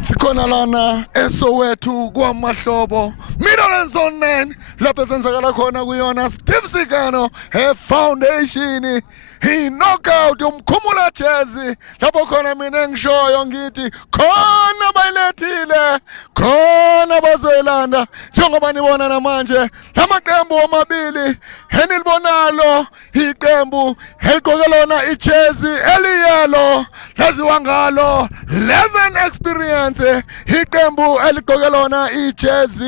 Sikhona lana eSoweto kwaMahlobo Middle Zone 9 lapho senzakala khona kuyona Steve Sikano Foundation knockout umkhumula jazz lapho khona mina ngishoyo ngithi khona bayilethile khona bazoyilanda njengoba nibona namanje lamaqembu amabili enilibonalo iqembu eliqokelona ijazz eliyelo laziwa ngalo 11 experience iqembu eliqokelona ijazz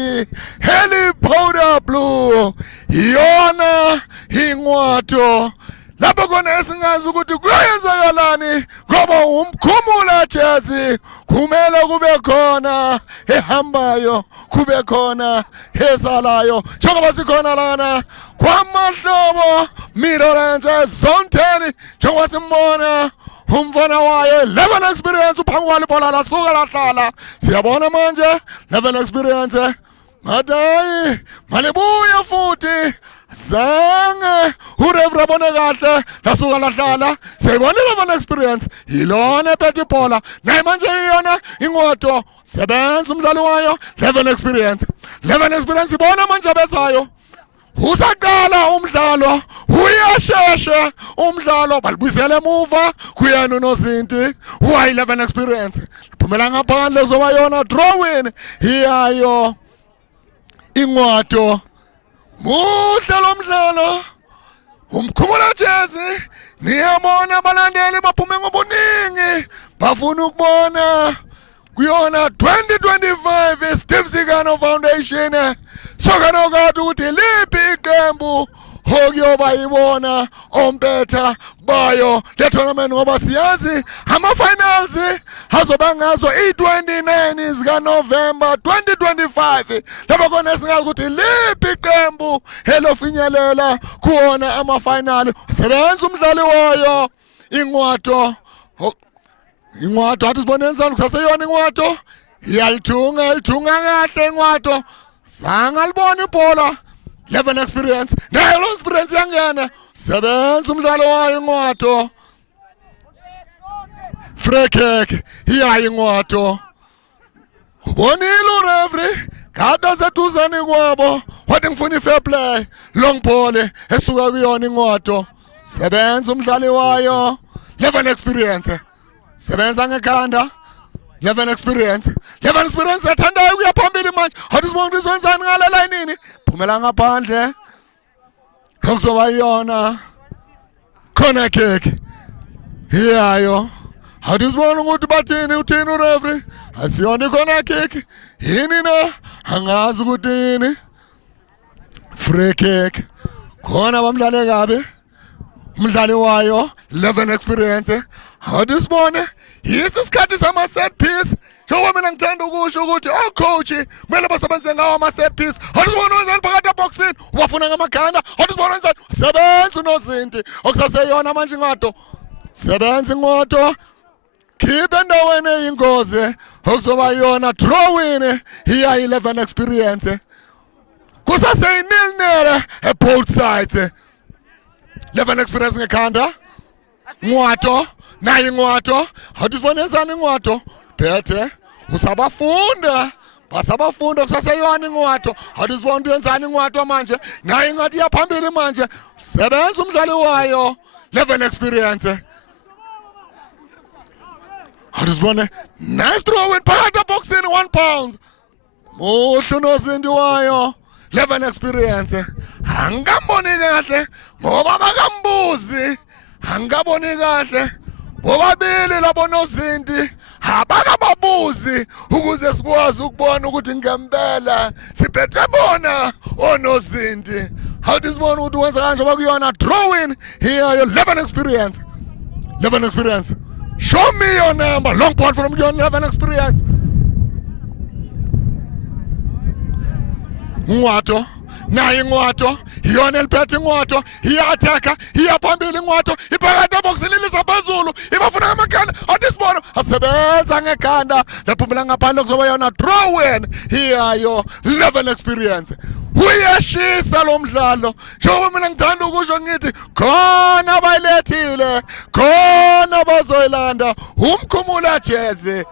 powder blue yona ingwato lapho khona esingazi ukuthi kuyenzakalani ngoba umkhumula jazz kumele kube khona ehambayo kube khona ezalayo njengoba sikhona lana kwaMahlobo Middle Zone 10 njengoba simbona umfana wayo 11 experience uphangwala ibhola lasuka lahlala siyabona manje 11 experience madayi malibuya futhi zange urevra bone kahle lasuka lahlala siyibona 11 experience yilona ephethe ibhola naye manje iyona ingwato sebenza umdlali wayo 11 experience ibona manje bezayo usaqala umdlalo uyashesha umdlalo balibuyisela emuva kuyena uNozinti uyi11 experience phumela ngaphandle zoba yona drawing iyayo ingwato muhle lo mdlalo umkhumula jazz niyabona abalandeli baphume ngobuningi bafuna ukubona kuyona 2025 Steve Sikano Foundation sokanokade ukuthi liphi iqembu okuyoba yibona ompetha bayo le tournament ngoba siyazi ama-finals azoba ngazo i-29 zikaNovember 2025 lapho khona singazi ukuthi liphi iqembu elofinyelela kuwona ama-final sebenza umdlali wayo ingwato athi sibone enzani kusaseyona ingwato iyalithunga kahle ingwato zange alibona ibhola 11 experience nayo lo experience yangena sebenza umdlalo wayo ingwato free kick iyayo ingwato ubonile ureferee kada seduzane kwabo wathi ngifuna i-fair play long ball esuka kuyona ingwato sebenza umdlali wayo 11 experience sebenza ngekhanda 11 experience athandayo kuya phambili manje athi sibona ukuthi izenzani ngale layinini phumela ngaphandle okuzoba yona corner kick iyayo athi sibona ukuthi bathini uthini ureferee asiyona corner kick yini na angazi ukuthi yini free kick khona bamdlale kabi umdlali wayo 11 experience athi sibone yisi isikhathi sama set piece njengoba mina ngithanda ukusho ukuthi coach kumele basebenze ngawo ama set piece athi sibone wenzani phakathi eboxini ubafuna ngamakhanda athi sibone wenzani sebenza uNozinti okusaseyona manje ingwato sebenza ingwato keep endaweni eyingozi okuzoba yona drawing iya 11 experience kusaseyinilnele both sides 11 experience ngekhanda ngwato nayi ingwato athi sibone enzani ingwato bethe usabafunda basabafunda kusaseyona ingwato athi sibone ukuthi enzani ingwato manje nayi ingwato yaphambili manje sebenza umdlali wayo 11 experience athi sibone nice throw phakathi eboxini 1 pound muhle uNozinti wayo 11 experience angamboni kahle ngoba bakambuzi angaboni kahle bobabili labo Nozinti abakababuzi ukuze sikwazi ukubona ukuthi ngempela siphethe bona oNozinti athi sibona ukuthi wenza kanje bakuyona drawing here 11 experience show me your number long point from your 11 experience ngwato nayi ingwato iyona eliphethe ingwato iya-attacker iyaphambili ingwato iphakathi eboxini ilisa phezulu ibafuna ngamakhanda athi sibona asebenza ngekhanda laphumela ngaphandle kuzoba yona drawing iyayo 11 experience uyashisa lo mdlalo. Njengoba mina ngithanda ukusho ngithi khona bayilethile, khona bazoyilanda umkhumula Jazz.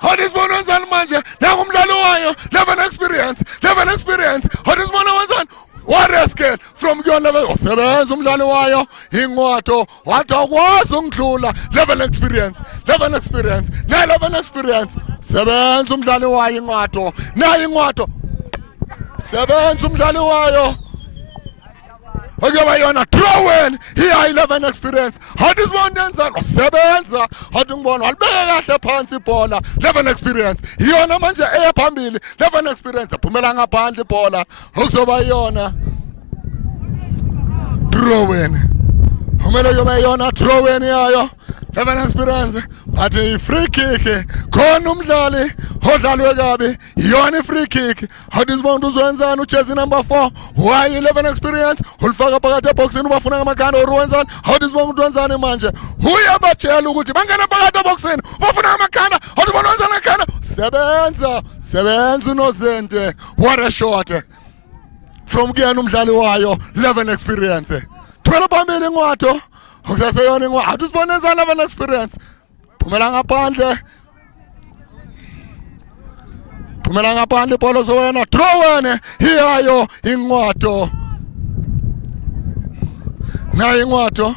How does one wenzani manje? Nangu umdlalo wayo, level experience. How does one wenzani? Warrior scale from your level. Usebenza umdlalo wayo, ingwato, wathi akwazi ungidlula, level experience. Na level experience. Sebenza umdlalo wayo ingwato, na ingwato. Sebenza umdlalo wayo. Okuyoba yona throw in here 11 experience. How does one yenza? Usebenza. Hathi ngibona walibeka kahle phansi ibhola, 11 experience. Iyona manje eya phambili, 11 experience. Aphumela ngaphandle ibhola. Okuzoba yona throw in. Kumele yoba yona throw in yayo. 11 experience. Bathi free kick. Khona umdlali odlalwe kabi. Yona free kick. How does one uzwenzani uJersey number 4? Why 11 experience? Ulfaka phakathi eboxini ubafuna ngamakhanda uwenzani? How does one wenzani manje? Uyabatshela ukuthi bangena phakathi eboxini ubafuna ngamakhanda. How does one wenzani ngamakhanda? Sebenza uNozente. What a shot. From kuyena umdlali wayo 11 experience. Thwela phambili ngwato. Ukusaseyona ingwa. How does one wenzani 11 experience? Phumela ngaphandle. Phumela ngaphandle ibhola zowena throw in hiyayo ingwato. Nayi ingwato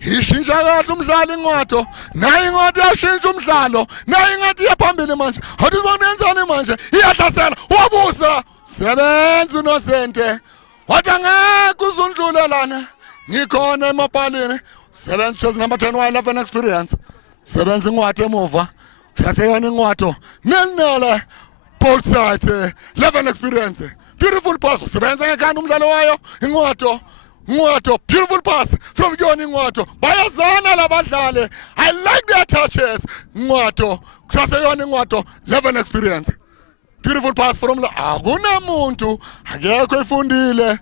ishintsha kahle umdlalo ingwato. Nayi ingwato yashintsha umdlalo. Nayi ingwato yaphambili manje. How does one wenzani manje? Iyahlasela wabusa. Sebenza uNozente. Wathi angeke uzundlule lana. Ngikhona emapalini. Sebenza Jersey number 10 wa 11 experience. Sebenza ingwato emuva. Kusaseyona ingwato. Nenele both sides 11 experience. Beautiful pass. Sebenza ngekhanda umdlalo wayo ingwato. Beautiful pass from Yoni Ngwato. Bayazana labadlali. I like their touches. Ngwato. Kusaseyona ingwato 11 experience. Beautiful pass from akunamuntu akekho efundile.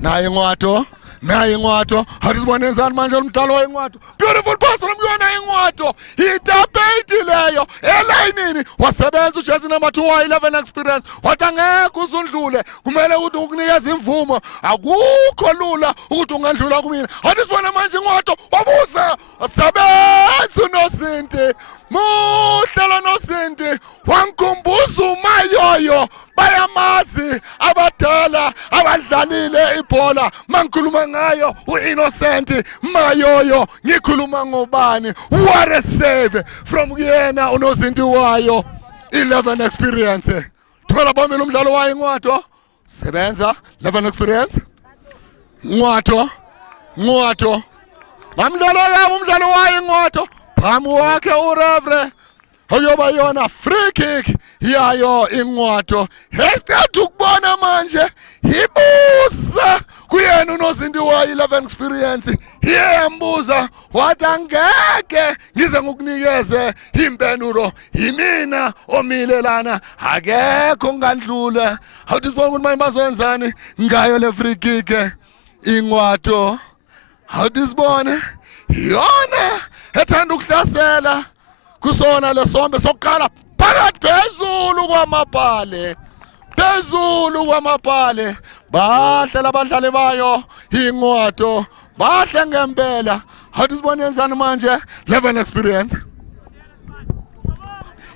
Nayi ingwato. How does one wenzani manje umdlalo waingwato? Beautiful pass from yona ingwato. Itapeti leyo elayinini wasebenza uJersey number 2 wa 11 experience. Wathi angeke uzundlule. Kumele ukuthi ukunikeza imvumo. Akukho lula ukuthi ungandlula kumina. How does one manje ingwato wabuza. Wasebenza uNozinti. Muhlela noSindi wangikhumbuza uMayoyo bayamazi abadala abadlalile ibhola mangikhuluma ngayo uInnocent Mayoyo ngikhuluma ngobani. What a save from kuyena uNozinti wayo 11 experience. Thumela phambili umdlalo wayo ingwato. Sebenza 11 experience. Ngwato bamdlalo yabo umdlalo wayo ingwato. Phamu wakhe uRevre oyoba yona free kick yayo ingwato. Hesicatha ukubona manje ibuza kuyena uNozinti wa 11 experience. Yembuza wathi angeke ngize ngokunikeze impendulo. Yimina omile lana akekho ngandlula. How does one ukuthi mayibazwenzani ngayo le free kick ingwato? How does one yona ethanda ukuhlasela kusona lesombe sokuqala phakathi phezulu kwamapale bahlela abadlali bayo ingwato bahle ngempela. How does one yenzani manje 11 experience?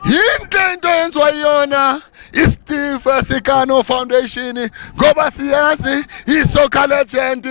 Into yenziwa yona iSteve Sikano Foundation ngoba siyazi isoccer legend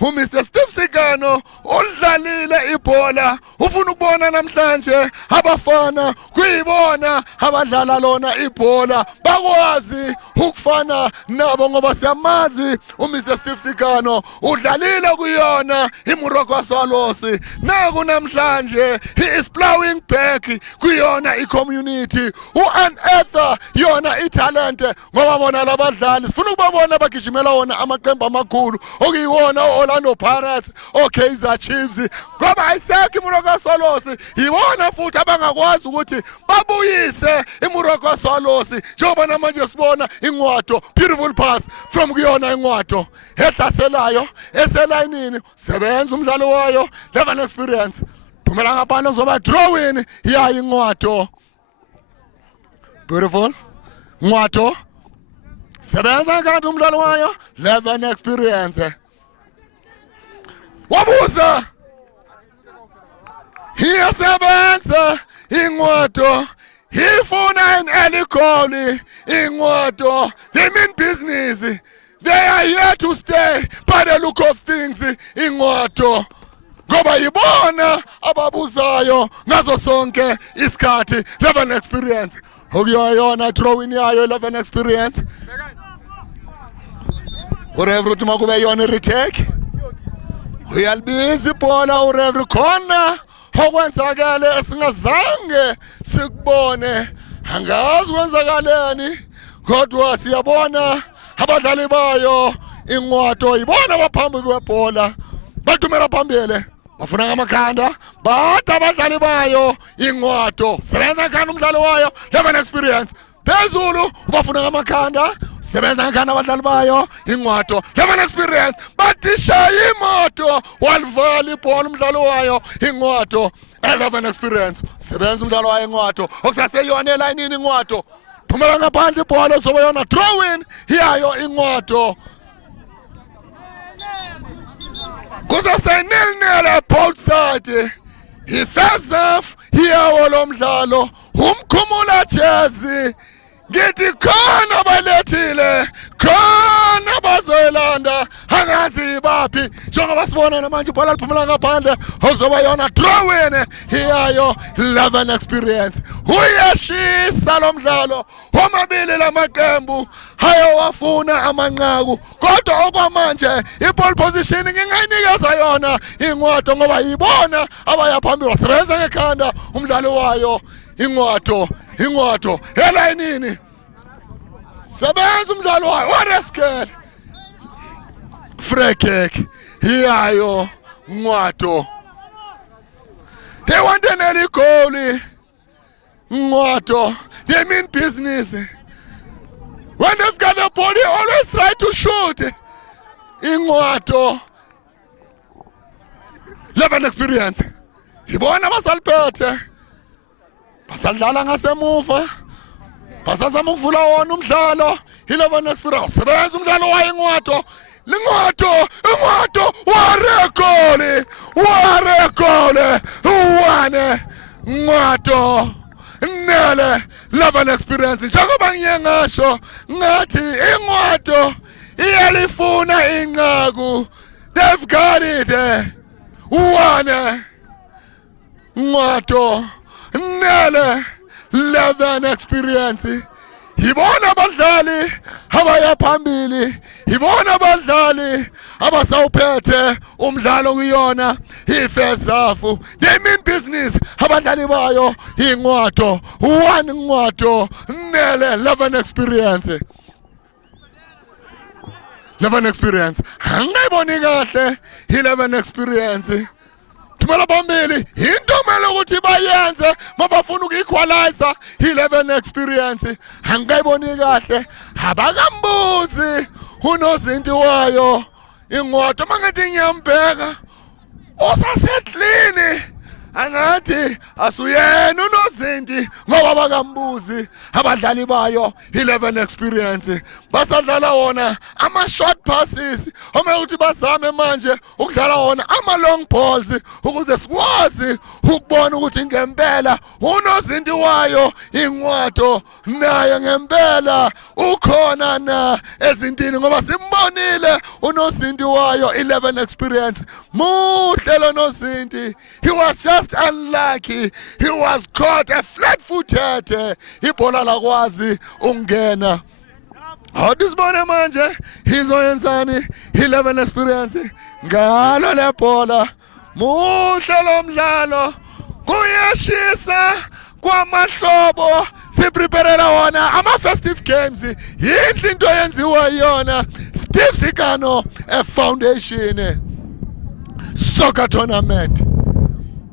uMr Steve Sikano udlalile ibhola. Ufuna ukubona namhlanje abafana kuyibona abadlala lona ibhola bakwazi ukufana nabo ngoba siyamazi uMr Steve Sikano udlalile kuyona iMorocco Swallows. Naku namhlanje he is plowing back kuyona icommunity uAnetha yona italent ngoba bona labadlali sifuna ukubabona bagijimela wona amaqembu amakhulu okuyiwona Orlando Pirates oKaizer Chiefs ngoba ayisekho iMorocco Swallows. Yibona futhi abangakwazi ukuthi babuyise iMorocco Swallows njengoba namanje sibona ingwato. Beautiful pass from kuyona ingwato ehlaselayo eselayinini. Sebenza umdlalo wayo 11 experience. Phumela ngaphandle kuzoba draw in yayo ingwato. Beautiful. Ngwato. sebenza kanti umdlalo wayo 11 experience wabuza iyasebenza ingwato ifuna an early goal ingwato they mean business they are here to stay by the look of things ingwato ngoba yibona ababuzayo ngazo sonke isikhathi 11 experience okuyona throwing yayo 11 experience urev ukuthi makube yona retake uyalibiza ibhola urev khona okwenzakala esingazange sikubone angazi kwenzakaleni kodwa siyabona abadlali bayo ingwato ibona abaphambi kwebhola bathumela phambili bafuna ngamakhanda bathi abadlali bayo ingwato sebenza kanti umdlalo wayo 11 experience phezulu ubafuna ngamakhanda sebenza ngakhanda abadlali bayo ingwato 11 experience bathi shaya imoto walivala ibhola umdlalo wayo ingwato 11 experience sebenza umdlalo wayo ingwato okusaseyona elayinini ingwato phumela ngaphandle ibhola kuzoba yona throw in yayo ingwato kuzasenilnele both side i-first half hiyawo lo mdlalo umkhumula jezi ngithi khona balethile khona bazoyilanda angazi baphi njengoba sibona namanje ibhola liphumela ngaphandle okuzoba yona throw in hiyayo 11 experience uyashisa lo mdlalo omabili lamaqembu hayo wafuna amanqaku kodwa okwamanje i-ball position ngingayinikeza yona ingwato ngoba yibona abaya phambili wasebenza ngekhanda umdlalo wayo ingwato elayinini sebenza umdlalo wayo wareskel free kick hiyayo ngwato they want an early goal ngwato they mean business when they've got the ball they always try to shoot ingwato 11 experience ibona basaliphethe basadlala ngasemuva basazama ukuvula wona umdlalo 11 experience sebenza umdlalo wayo ingwato warekole uwane ngwato nele 11 experience njengoba ngiye ngasho ngathi ingwato iyalifuna inqaku they've got it uwane ngwato nele 11 experience ibona abadlali abaya phambili ibona abadlali abasawuphethe umdlalo kuyona i-first half they mean business abadlali bayo ingwato one ngwato nele 11 experience 11 experience angayiboni kahle 11 experience thumela phambili into kumele ukuthi bayenze mabafuna uku-equalizer 11 experience angayiboni kahle abakambuzi unozinti wayo ingwato mangathi ngiyambheka usasedlini angathi asuyena unozinti ngoba bakambuzi abadlali bayo 11 experience basadlala wona ama short passes uma ukuthi bazame manje ukudlala wona ama long balls ukuze sikwazi ukubona ukuthi ngempela unozinti wayo ingwato naye ngempela ukhona na ezintini ngoba simbonile unozinti wayo 11 experience muhle lo nozinti he was just unlucky he was caught a flat-footed ibhola lakwazi ungena awudisibone manje hizoyenzani 11 experience ngalo le bhola muhle lo mdlalo kuyashisa kwamahlobo sipreparela wona ama-festive games yinhle into yenziwa yona Steve Sikano Foundation soccer tournament.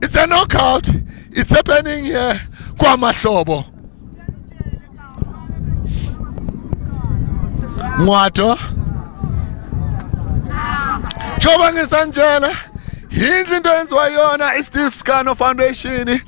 It's a knockout. It's happening here kwamahlobo ngwato choba ngisanjena yinhle into yenziwa yona iSteve Sikano Foundation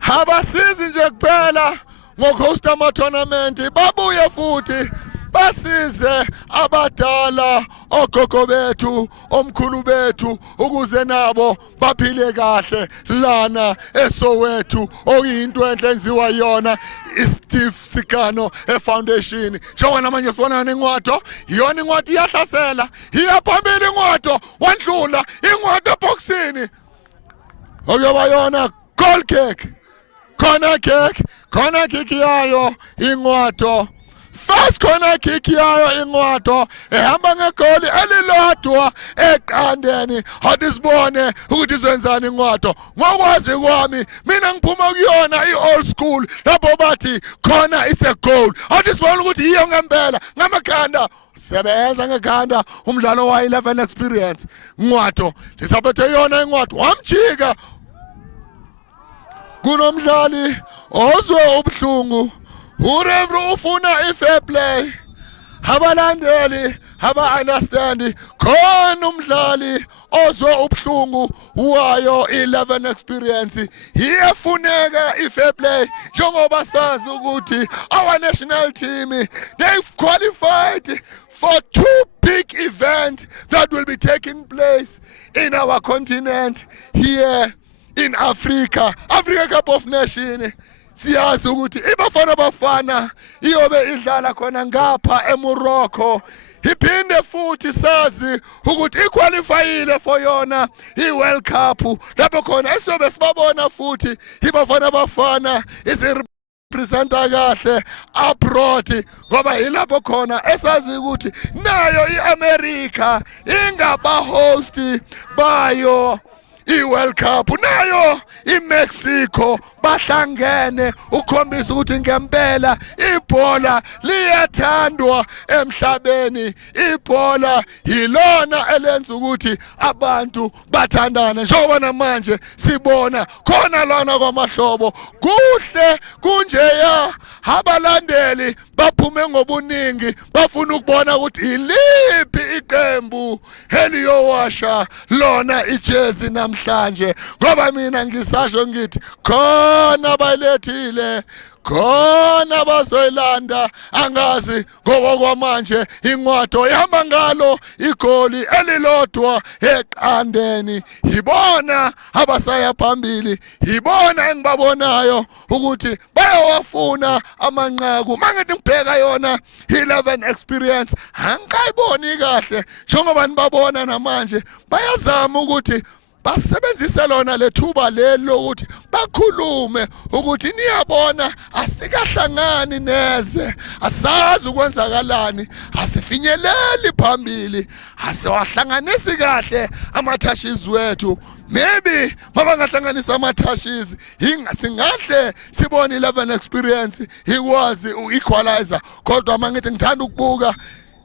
abasizi nje kuphela ngokhosta ama tournament babuye futhi basize abadala ogogo bethu omkhulu bethu ukuze nabo baphile kahle lana eSoweto okuyinto enhle enziwa yona iSteve Sikano eFoundation. Njengoba manje sibona ingwato iyona ingwato iyahlasela iyaphambili ingwato wandlula ingwato boxini okuyoba yona goal kick corner kick yayo ingwato first corner kick yayo ingwato ehamba ngegoli elilodwa eqandeni hathi sibone ukuthi izwenzani ingwato ngokwazi kwami mina ngiphuma kuyona i-old school lapho bathi khona it's a goal hathi sibone ukuthi iyo ngempela ngamakhanda sebenza ngekhanda umdlalo wa 11 experience ngwato lisaphethe yona ingwato wamjika kunomdlali ozwe ubuhlungu uRevro ufuna i-fair play abalandeli aba-understand khona umdlali ozwe ubuhlungu wayo 11 experience iyafuneka i-fair play njengoba sazi ukuthi our national team they've qualified for 2 big events that will be taking place in our continent here in Africa Cup of Nations. Siyazi ukuthi iBafana Bafana iyobe idlala khona ngapha eMorocco iphinde futhi sazi ukuthi iqualifyile for yona iWorld Cup lapho khona esobe sibabona futhi iBafana Bafana representa kahle abroad ngoba yilapho khona esazi ukuthi nayo iAmerica ingaba host bayo iWorld Cup nayo iMexico bahlangene ukhombisa ukuthi ngempela ibhola liyathandwa emhlabeni ibhola yilona elenza ukuthi abantu bathandane njengoba namanje sibona khona lona kwamahlobo kuhle kunjeya abalandeli baphume ngobuningi bafuna ukubona ukuthi iliphi iqembu eliyowasha lona ijezi namhlanje ngoba mina ngisasho ngithi khona balethile khona bazoyilanda angazi ngoba kwamanje ingwato ihamba ngalo igoli elilodwa eqandeni ibona abasaya phambili ibona engibabonayo ukuthi bayawafuna amanqaku mangithi ngibheka yona 11 experience angikayiboni kahle njengoba nibabona namanje bayazama ukuthi basebenzise lona lethuba lelo ukuthi bakhulume ukuthi niyabona asikahlangani neze asazi ukwenzakalani asifinyeleli phambili asiwahlanganisi kahle amathashizi wethu maybe mabangahlanganisa amathashizi singahle sibone 11 experience ikwazi uequalizer kodwa mangithi ngithanda ukubuka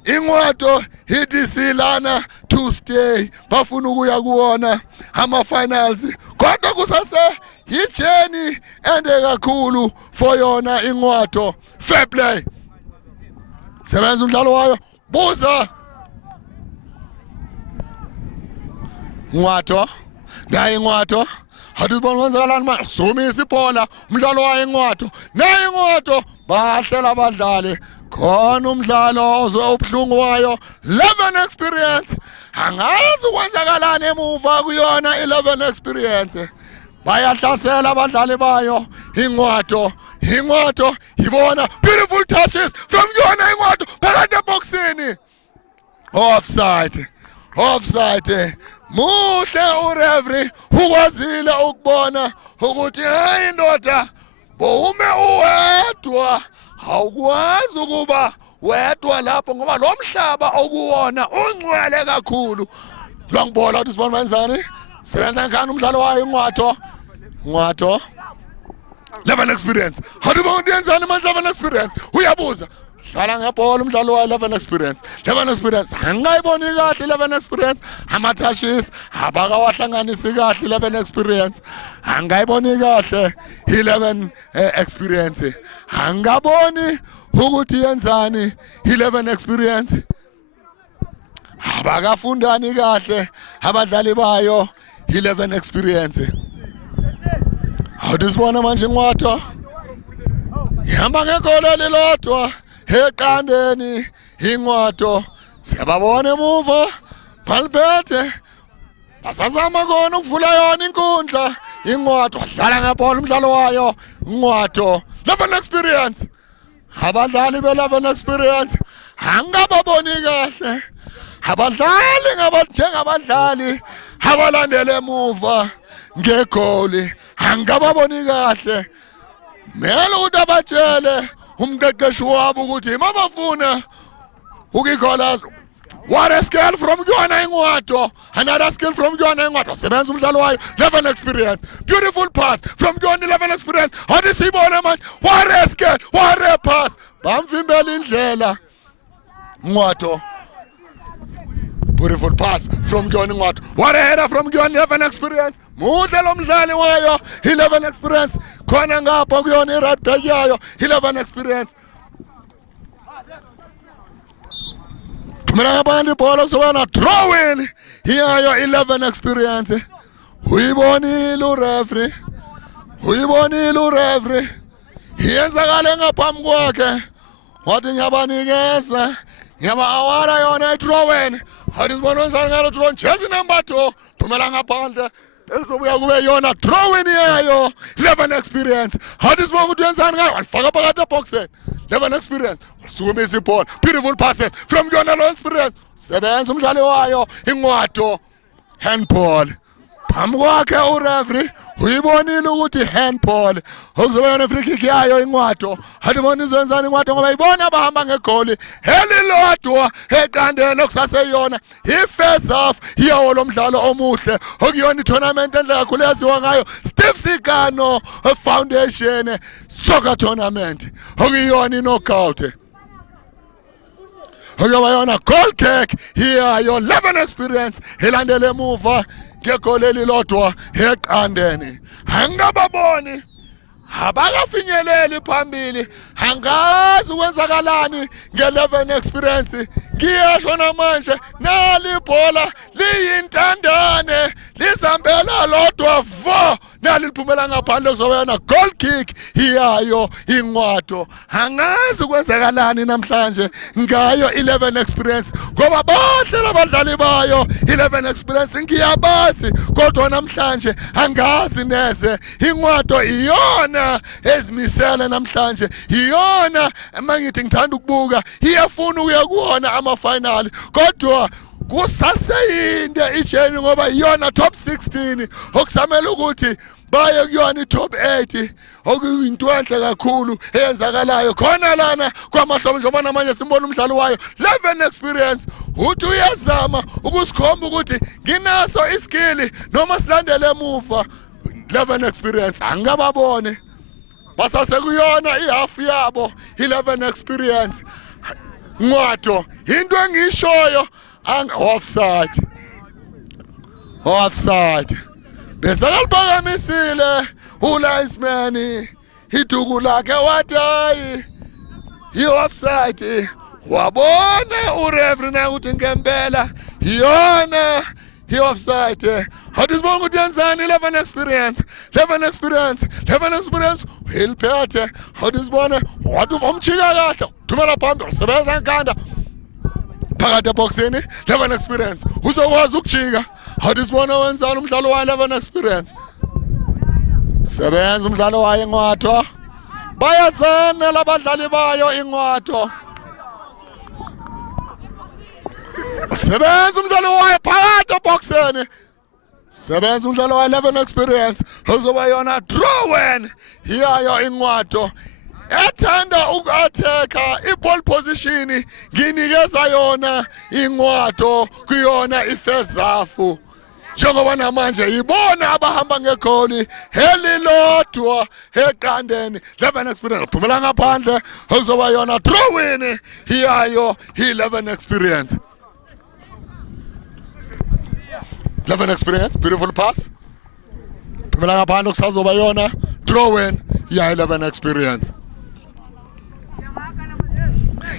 ingwato hithi silana to stay bafuna ukuya kuona ama finals kodwa kusase yijeni ende kakhulu for yona ingwato fair play sebenza umdlalo wayo buza ngwato nayi ingwato hathi sibona kwenzakalani manje sumisa ibhola umdlalo wayo ingwato nayi ingwato bahlela abadlali khona umdlalo ozwe ubuhlungu wayo 11 experience angazi ukwenzakalani emuva kuyona 11 experience bayahlasela abadlali bayo ingwato ibona beautiful touches from yona ingwato phakathi eboxini offside muhle ureferee ukwazile ukubona ukuthi hayi ndoda bowume uwedwa awukwazi ukuba wedwa lapho ngoba lo mhlaba okuwona ungcwele kakhulu lwangibona ukuthi sibona manje sebenza ngani umdlalo wayo ingwato 11 experience hathi bonke yenzani manje 11 experience uyabuza hlala ngebhola umdlalo wayo 11 experience angayiboni kahle 11 experience amathashis abakawahlanganisi kahle 11 experience angayiboni kahle 11 experience angaboni ukuthi yenzani 11 experience abakafundani kahle abadlali bayo 11 experience hathi sibona manje ingwato ihamba ngegoli elilodwa eqandeni ingwato siyababona emuva baliphethe basazama kona ukuvula yona inkundla ingwato adlala ngebhola umdlalo wayo ingwato level experience abadlali be-level experience angababoni kahle abadlali njengabadlali abalandele emuva ngegoli angababoni kahle mele ukuthi abatshele umqeqeshi wabo ukuthi uma bafuna ukikhola what a skill from kuyona ingwato another skill from kuyona ingwato sebenza umdlalo wayo level experience beautiful pass from kuyona level experience athi sibone manje what a skill what a pass bamvimbela indlela ingwato beautiful pass from kuyona ingwato what a header from kuyona level experience muhle lo mdlali wayo 11 experience khona ngapha kuyona i-right back yayo 11 experience mina ngabani ibhola kusobana throwing yayo 11 experience uyibonile ureferee yenzakale ngaphambi kwakhe wathi ngiyabanikeza ngiyaba-awara yona i-throwing hathi sibona wenzani ngalo throwing jersey number 2 thumela ngaphandle ezobuya kube yona throwing yayo 11 experience hathi sibona ukuthi wenzani ngayo walifaka phakathi eboxeni 11 experience wasukumisa ibhola beautiful passes from yona lo experience sebenza umdlali wayo ingwato handball phambi kwakhe ureferee uyibonile ukuthi handball okuzoba yona free kick yayo ingwato hathi bona izenzani ingwato ngoba ibona bahamba ngegoli elilodwa eqandeni okusaseyona i-first half yawo lo mdlalo omuhle okuyona i-tournament enhle kakhulu eyaziwa ngayo Steve Sikano Foundation Soccer Tournament okuyona i-knockout okuyoba yona goal kick yayo 11 experience ilandele emuva ngegoli elilodwa eqandeni angababoni abakafinyeleli phambili angazi ukwenzakalani nge-11 experience ngiyasho namanje nali ibhola liyintandane lizambela lodwa vo nali liphumela ngaphandle kuzoba yona goal kick yayo ingwato angazi ukwenzakalani namhlanje ngayo 11 experience ngoba bahle labadlali bayo 11 experience ngiyabazi kodwa namhlanje angazi neze ingwato iyona ezimisele namhlanje iyona mangithi ngithanda ukubuka iyafuna ukuya kuwona ama-final kodwa kusaseyinde ijeni ngoba iyona top 16 okusamele ukuthi baye kuyona i-top 8 okuyinto enhle kakhulu eyenzakalayo khona lana kwamahlobo njengoba namanje simbona umdlalo wayo 11 experience uthi uyazama ukusikhomba ukuthi nginaso iskill noma silandele emuva 11 experience angababone basasekuyona ihalf yabo 11 experience ngwato into engishoyo offside besakalibhakamisile ulinesman iduku lakhe wathi hayi i-offside wabona ureferee naye ukuthi ngempela yona i-offside hathi sibona ukuthi yenzani 11 experience iliphethe hathi sibona wathi umchika kahle thumela phambili sebenza ngikanda phakathi eboxini 11 experience uzokwazi ukujika hathi sibona wenzani umdlalo wa 11 experience sebenza umdlalo wayo ingwato bayazana labadlali bayo ingwato sebenza umdlalo wayo phakathi eboxini sebenza umdlalo wa 11 experience uzoba yona throwing yayo ingwato ethanda uku-atheka i-ball position nginikeza yona ingwato kuyona i-first half njengoba namanje yibona abahamba ngegoli elilodwa eqandeni 11 experience phumela ngaphandle okuzoba yona throwing yayo 11 experience 11 experience beautiful pass phumela ngaphandle kusazoba yona throwing ya 11 experience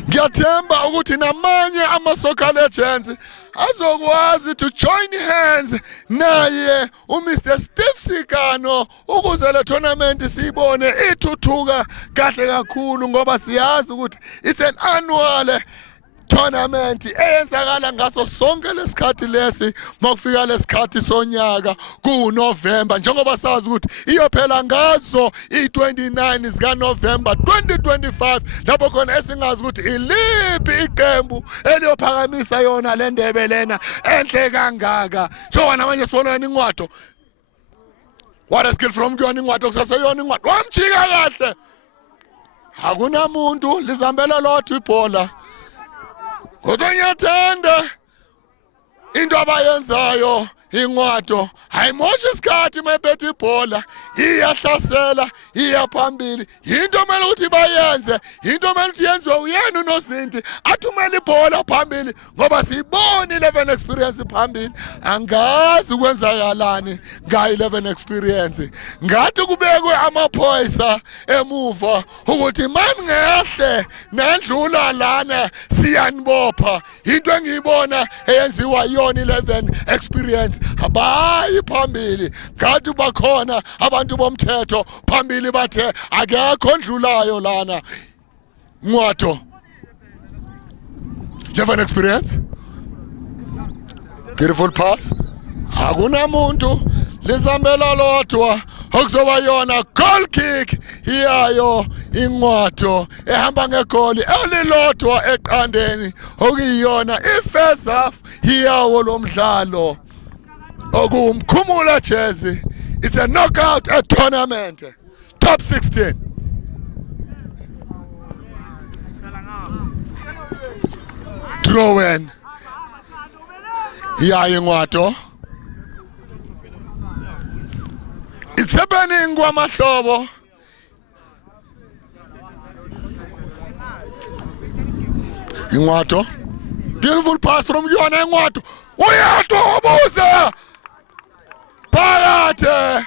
Ngiyathemba ukuthi namanye ama-soccer legends azokwazi to join hands naye uMr Steve Sikano ukuze le tournament siyibone ithuthuka kahle kakhulu ngoba siyazi ukuthi it's an annual tournament eyenzakala ngaso sonke lesikhathi lesi makufika lesikhathi sonyaka kuNovember njengoba sazi ukuthi iyophela ngazo i29 zika November 2025 lapho khona esingazi ukuthi iliphi iqembu eliyophakamisa yona le ndebe lena enhle kangaka njengoba namanje sibona ingwato what a skill from kuyona ingwato kusaseyona ingwato wamjika kahle akunamuntu lizambela lothu ibhola kodwa ngiyathanda into abayenzayo ingwato ayimosha isikhathi mephethe ibhola iyahlasela iyaphambili into mele ukuthi bayenze into mele ukuthi yenziwe uyena uNozinti athumela ibhola phambili ngoba siyibona 11 experience phambili angazi ukwenzakalani nga 11 experience ngathi kubekwe amaphoyisa emuva ukuthi mani ngehle nendlula lana siyanibopha into engiyibona eyenziwa yona 11 experience abayi phambili ngathi bakhona abantu bomthetho phambili bathe akekho ondlulayo lana ngwato 11 experience beautiful pass akunamuntu lizambela lodwa okuzoba yona goal kick iyayo ingwato ehamba ngegoli elilodwa eqandeni okuyiyona ifirst half iyawo lomdlalo okumkhumula Jersey. It's a knockout a tournament top 16 throw in iyayo ingwato it's happening kwamahlobo ingwato beautiful pass from yona ingwato uyatobuza phakathi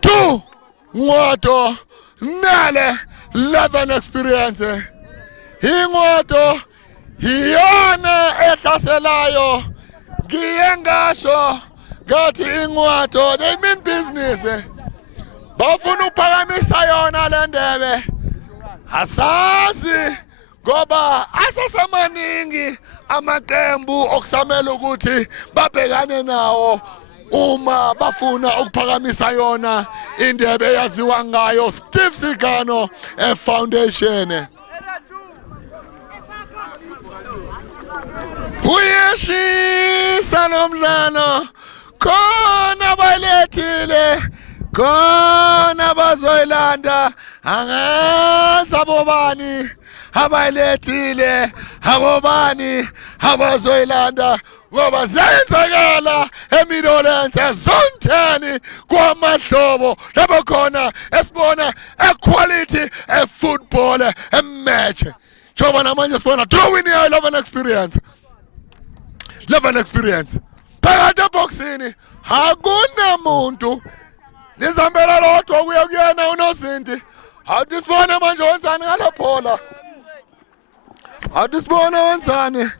2 ngwato nale 11 experience ingwato iyona ehlaselayo ngiye ngasho ngathi ingwato they mean business bafuna uphakamisa yona le ndebe asazi ngoba asasamaningi amaqembu okusamela ukuthi babhekane nawo uma bafuna ukuphakamisa yona indebe eyaziwa ngayo Steve Sikano Foundation. Uyeshisa nomdlalo khona balethile khona bazoyilanda angazi abobani abayilethile abobani abazoyilanda ngoba zenzakala eMidlands zone 10 kwamahlobo lapho khona esibona equality efootball ematch njengoba namanje sibona drawing ya 11 experience phakathi eboxini akunamuntu lizambela lodwa kuya kuyena uNozinti awusibona manje wenzani ngalaphola awusibona wenzani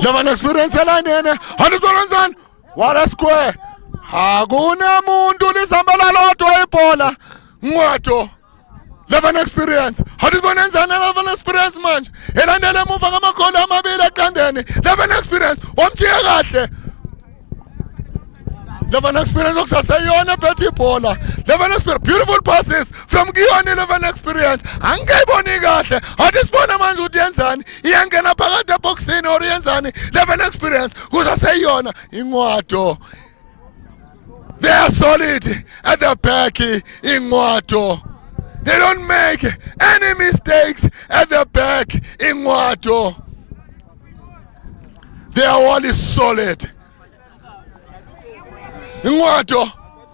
Levan experience elandene awusibona wenzani what a square akunamuntu lizambela lodwa ibhola ngwato Levan experience awusibona wenzani Levan experience manje elandele emuva ngamakholo amabili eqandeni Levan experience wamjika kahle Levan experience okusaseyona phethe ibhola Levan experience beautiful passes from Giyona 11 experience angayiboni kahle awusibona manje ukuthi yenzani iyangena phakathi eboxini or yenzani 11 experience kusaseyona ingwato they are solid at the back ingwato they don't make any mistakes at the back ingwato they are all solid ingwato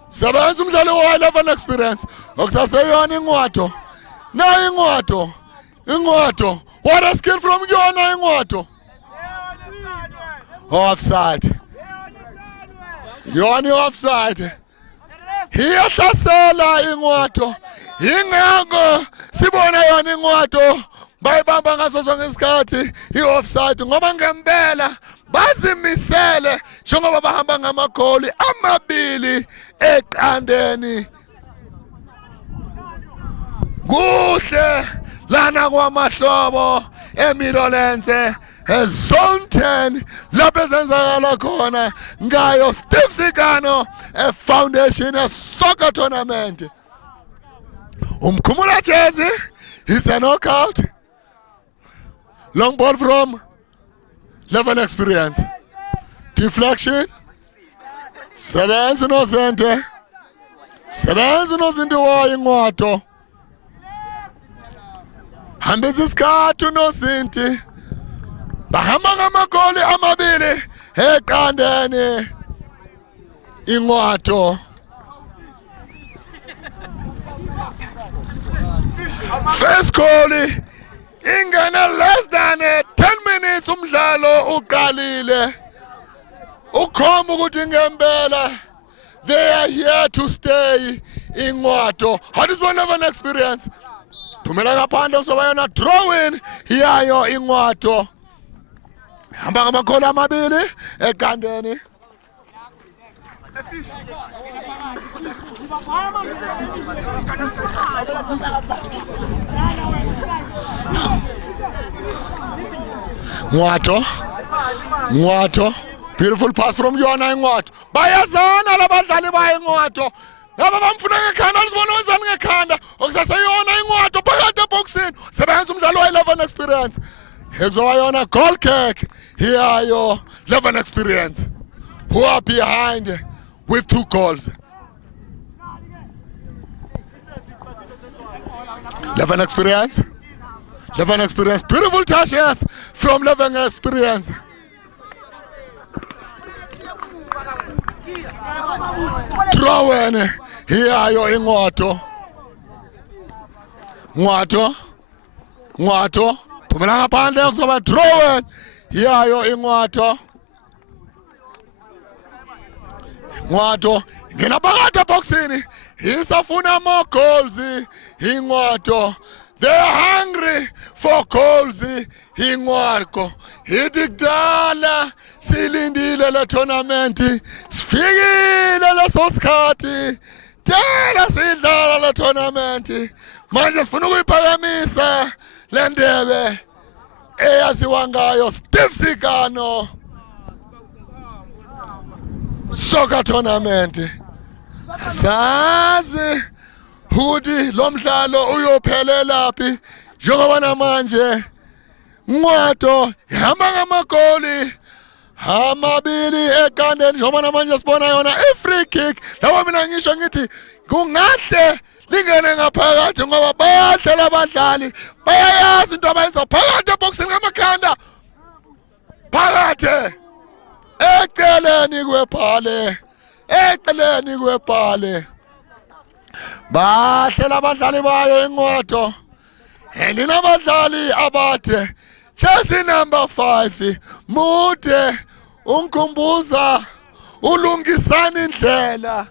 sabenza umdlalo wa 11 experience okusaseyona ingwato na ingwato what a skill from yona ingwato offside yona offside iyahlasela ingwato. Ingako sibona yona ingwato bayibamba ngaso sonke isikhathi i-offside ngoba ngempela bazimisele njengoba bahamba ngamagoli amabili eqandeni. Kuhle lana kwamahlobo eMiddlelands Zone 10 lapho ezenzakala khona ngayo Steve Sikano Foundation Soccer Tournament. Umkhumula Jezi is a knockout. Long ball from Level Experience. Deflection. Sebenza noZente. Sebenza noZente wayo ingwato. Hambisa isikhathi noZente. Bahamba ngamagoli amabili eqandeni ingwato. First goal ingena less than 10 minutes umdlalo uqalile. Ukhomba ukuthi ngempela they are here to stay ingwato. How does one have an experience? Thumela ngaphandle uzobayona draw in yayo ingwato. Hamba ngamagoli amabili eqandeni. Ngwato. Beautiful pass from Yona Ngwato. Bayazana labadlali baye Ngwato. Laba bamfuna ngekhanda lisibona wenzani ngekhanda. Okusase Yona Ngwato phakathi eboxini. Sebenza umdlalo wa11 experience. Hekuzoba yona goal kick. Here yo 11 experience. Who are behind with 2 goals. 11 experience. 11 experience. Beautiful touches from 11 experience. Throw in. Here yo ingwato. Ngwato. Phumela ngaphandle kuzoba throw in. Here yo ingwato. Ngwato ngena phakathi eboxini isafuna more goals ingwato. They are hungry for goals ingwato. Idikdala silindile le tournament sifikile leso sikhathi tela sidlala le tournament manje sifuna ukuyiphakamisa le ndebe eyaziwa ngayo Steve Sikano Soccer Tournament. Sazi ukuthi lo mdlalo uyophelela phi njengoba namanje Ngwato ihamba ngamagoli amabili eqandeni njengoba namanje sibona yona i-free kick. Laba mina ngisho ngithi kungahle lingene ngaphakathi ngoba bayahle abadlali bayayazi into abayenza phakathi eboxini ngamakhanda phakathi eceleni kwebhale bahle abadlali bayo ingwato nabadlali abade. Chelsea number 5 mude ungikhumbuza ulungisana indlela.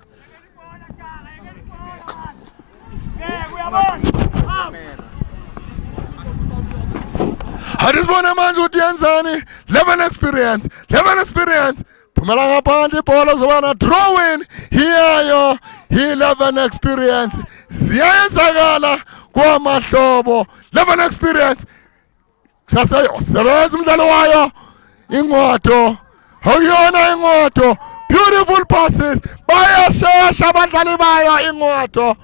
Hadisibona manje ukuthi yenzani 11 experience. Phumela ngaphandle ibhola uzobana throw in hiyayo 11 experience. Ziyenzakala kwamahlobo 11 experience. Sebenza umdlalo wayo ingwato. Awuyona ingwato. Beautiful passes. Bayashesha abadlali bayo ingwato.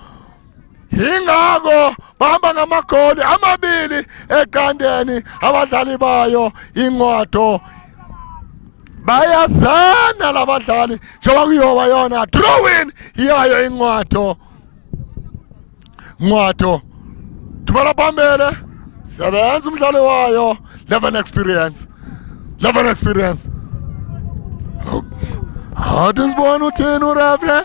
Ingako bahamba ngamagoli amabili eqandeni abadlali bayo ingwato. Bayazana labadlali njengoba kuyoba yona throw in yayo ingwato. Thumela phambili. Sebenza umdlalo wayo 11 experience. Hadisibona uthini urefre.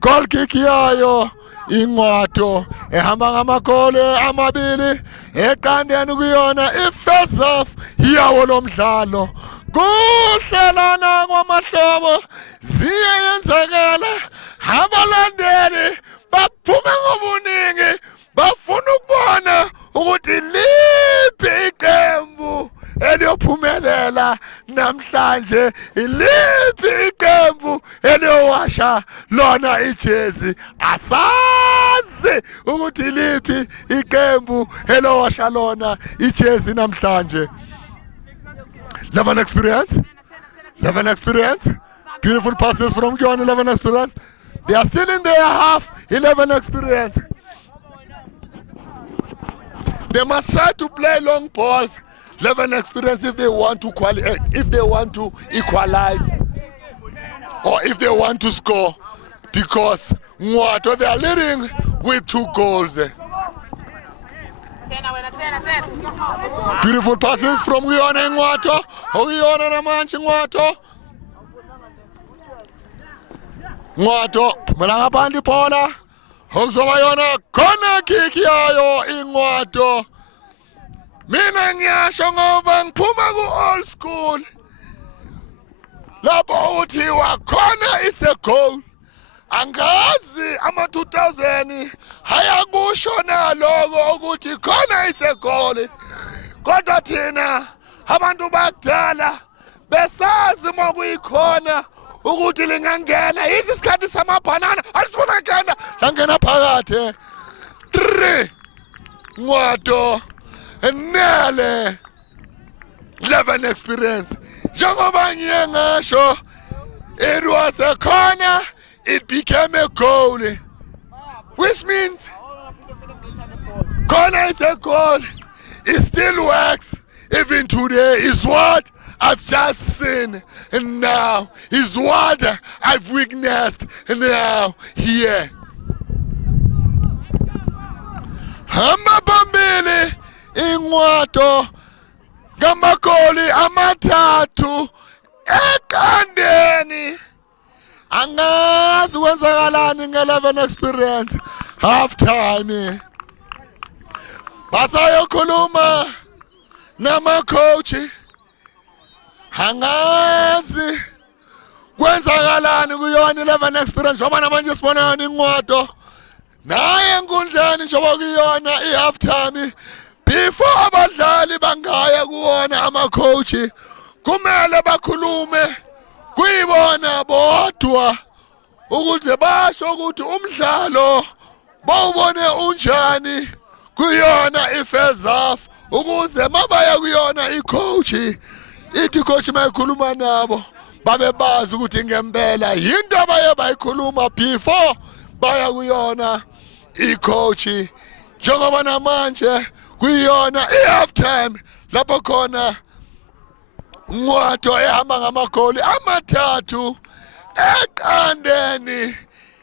Goal kick yayo ingwato ehamba ngamagoli amabili eqandeni kuyona i-first half yawo lo mdlalo. Kuhlelana kwamahlobo ziyenzakala abalandeli baphuma ngobuningi bafuna ukubona ukuthi liphi iqembu eliyophumelela namhlanje, iliphi iqembu eliyowasha lona ijezi. Asazi ukuthi iliphi iqembu eliyowasha lona ijezi namhlanje. 11 experience. 11 experience. Beautiful passes from Guyana. 11 experience. They are still in their half. 11 experience. They must try to play long balls. 11 experience if they want to equalize or if they want to score, because Ngwato, they are leading with 2 goals. Beautiful passes from Guyana and Ngwato. Guyana and Amanchi Ngwato. Ngwato, Malanga Pandi Pola. Hozobayona, corner kick yayo Ngwato. Mina ngiyasho ngoba ngiphuma ku-old school. Lapho uthi wakhona it's a goal. Angazi ama-2000 hayakusho naloko ukuthi khona it's a goal. Kodwa thina abantu bakudala besazi mokuyikhona ukuthi lingangena. Yizi isikhathi samabhanana alisibona ngena langena phakathi. 3 Ngwato Nele 11 experience. Njengoba ngiye ngasho, it was a corner, it became a goal, which means corner is a goal. It still works even today. Is what I've just seen, and now is what I've witnessed now here. Hamba phambili Ngwato ngamagoli amathathu eKandeni. Angazi kwenzakalani nge-11 experience. Half time basayokhuluma nama-coach. Angazi kwenzakalani kuyona 11 experience ngoba namanje sibona yona Ngwato naye enkundleni njengoba kuyona i-half time. Before abadlali bangaya kuwona ama-coach kumele bakhulume kuyibona bodwa ukuze basho ukuthi umdlalo bawubone unjani kuyona i-first half, ukuze mabaya kuyona i-coach ithi coach mayikhuluma nabo babe bazi ukuthi ngempela yinto abaye bayikhuluma before baya kuyona i-coach. Njengoba namanje kuyona i-half time lapho khona Ngwato ehamba ngamagoli amathathu eKandeni.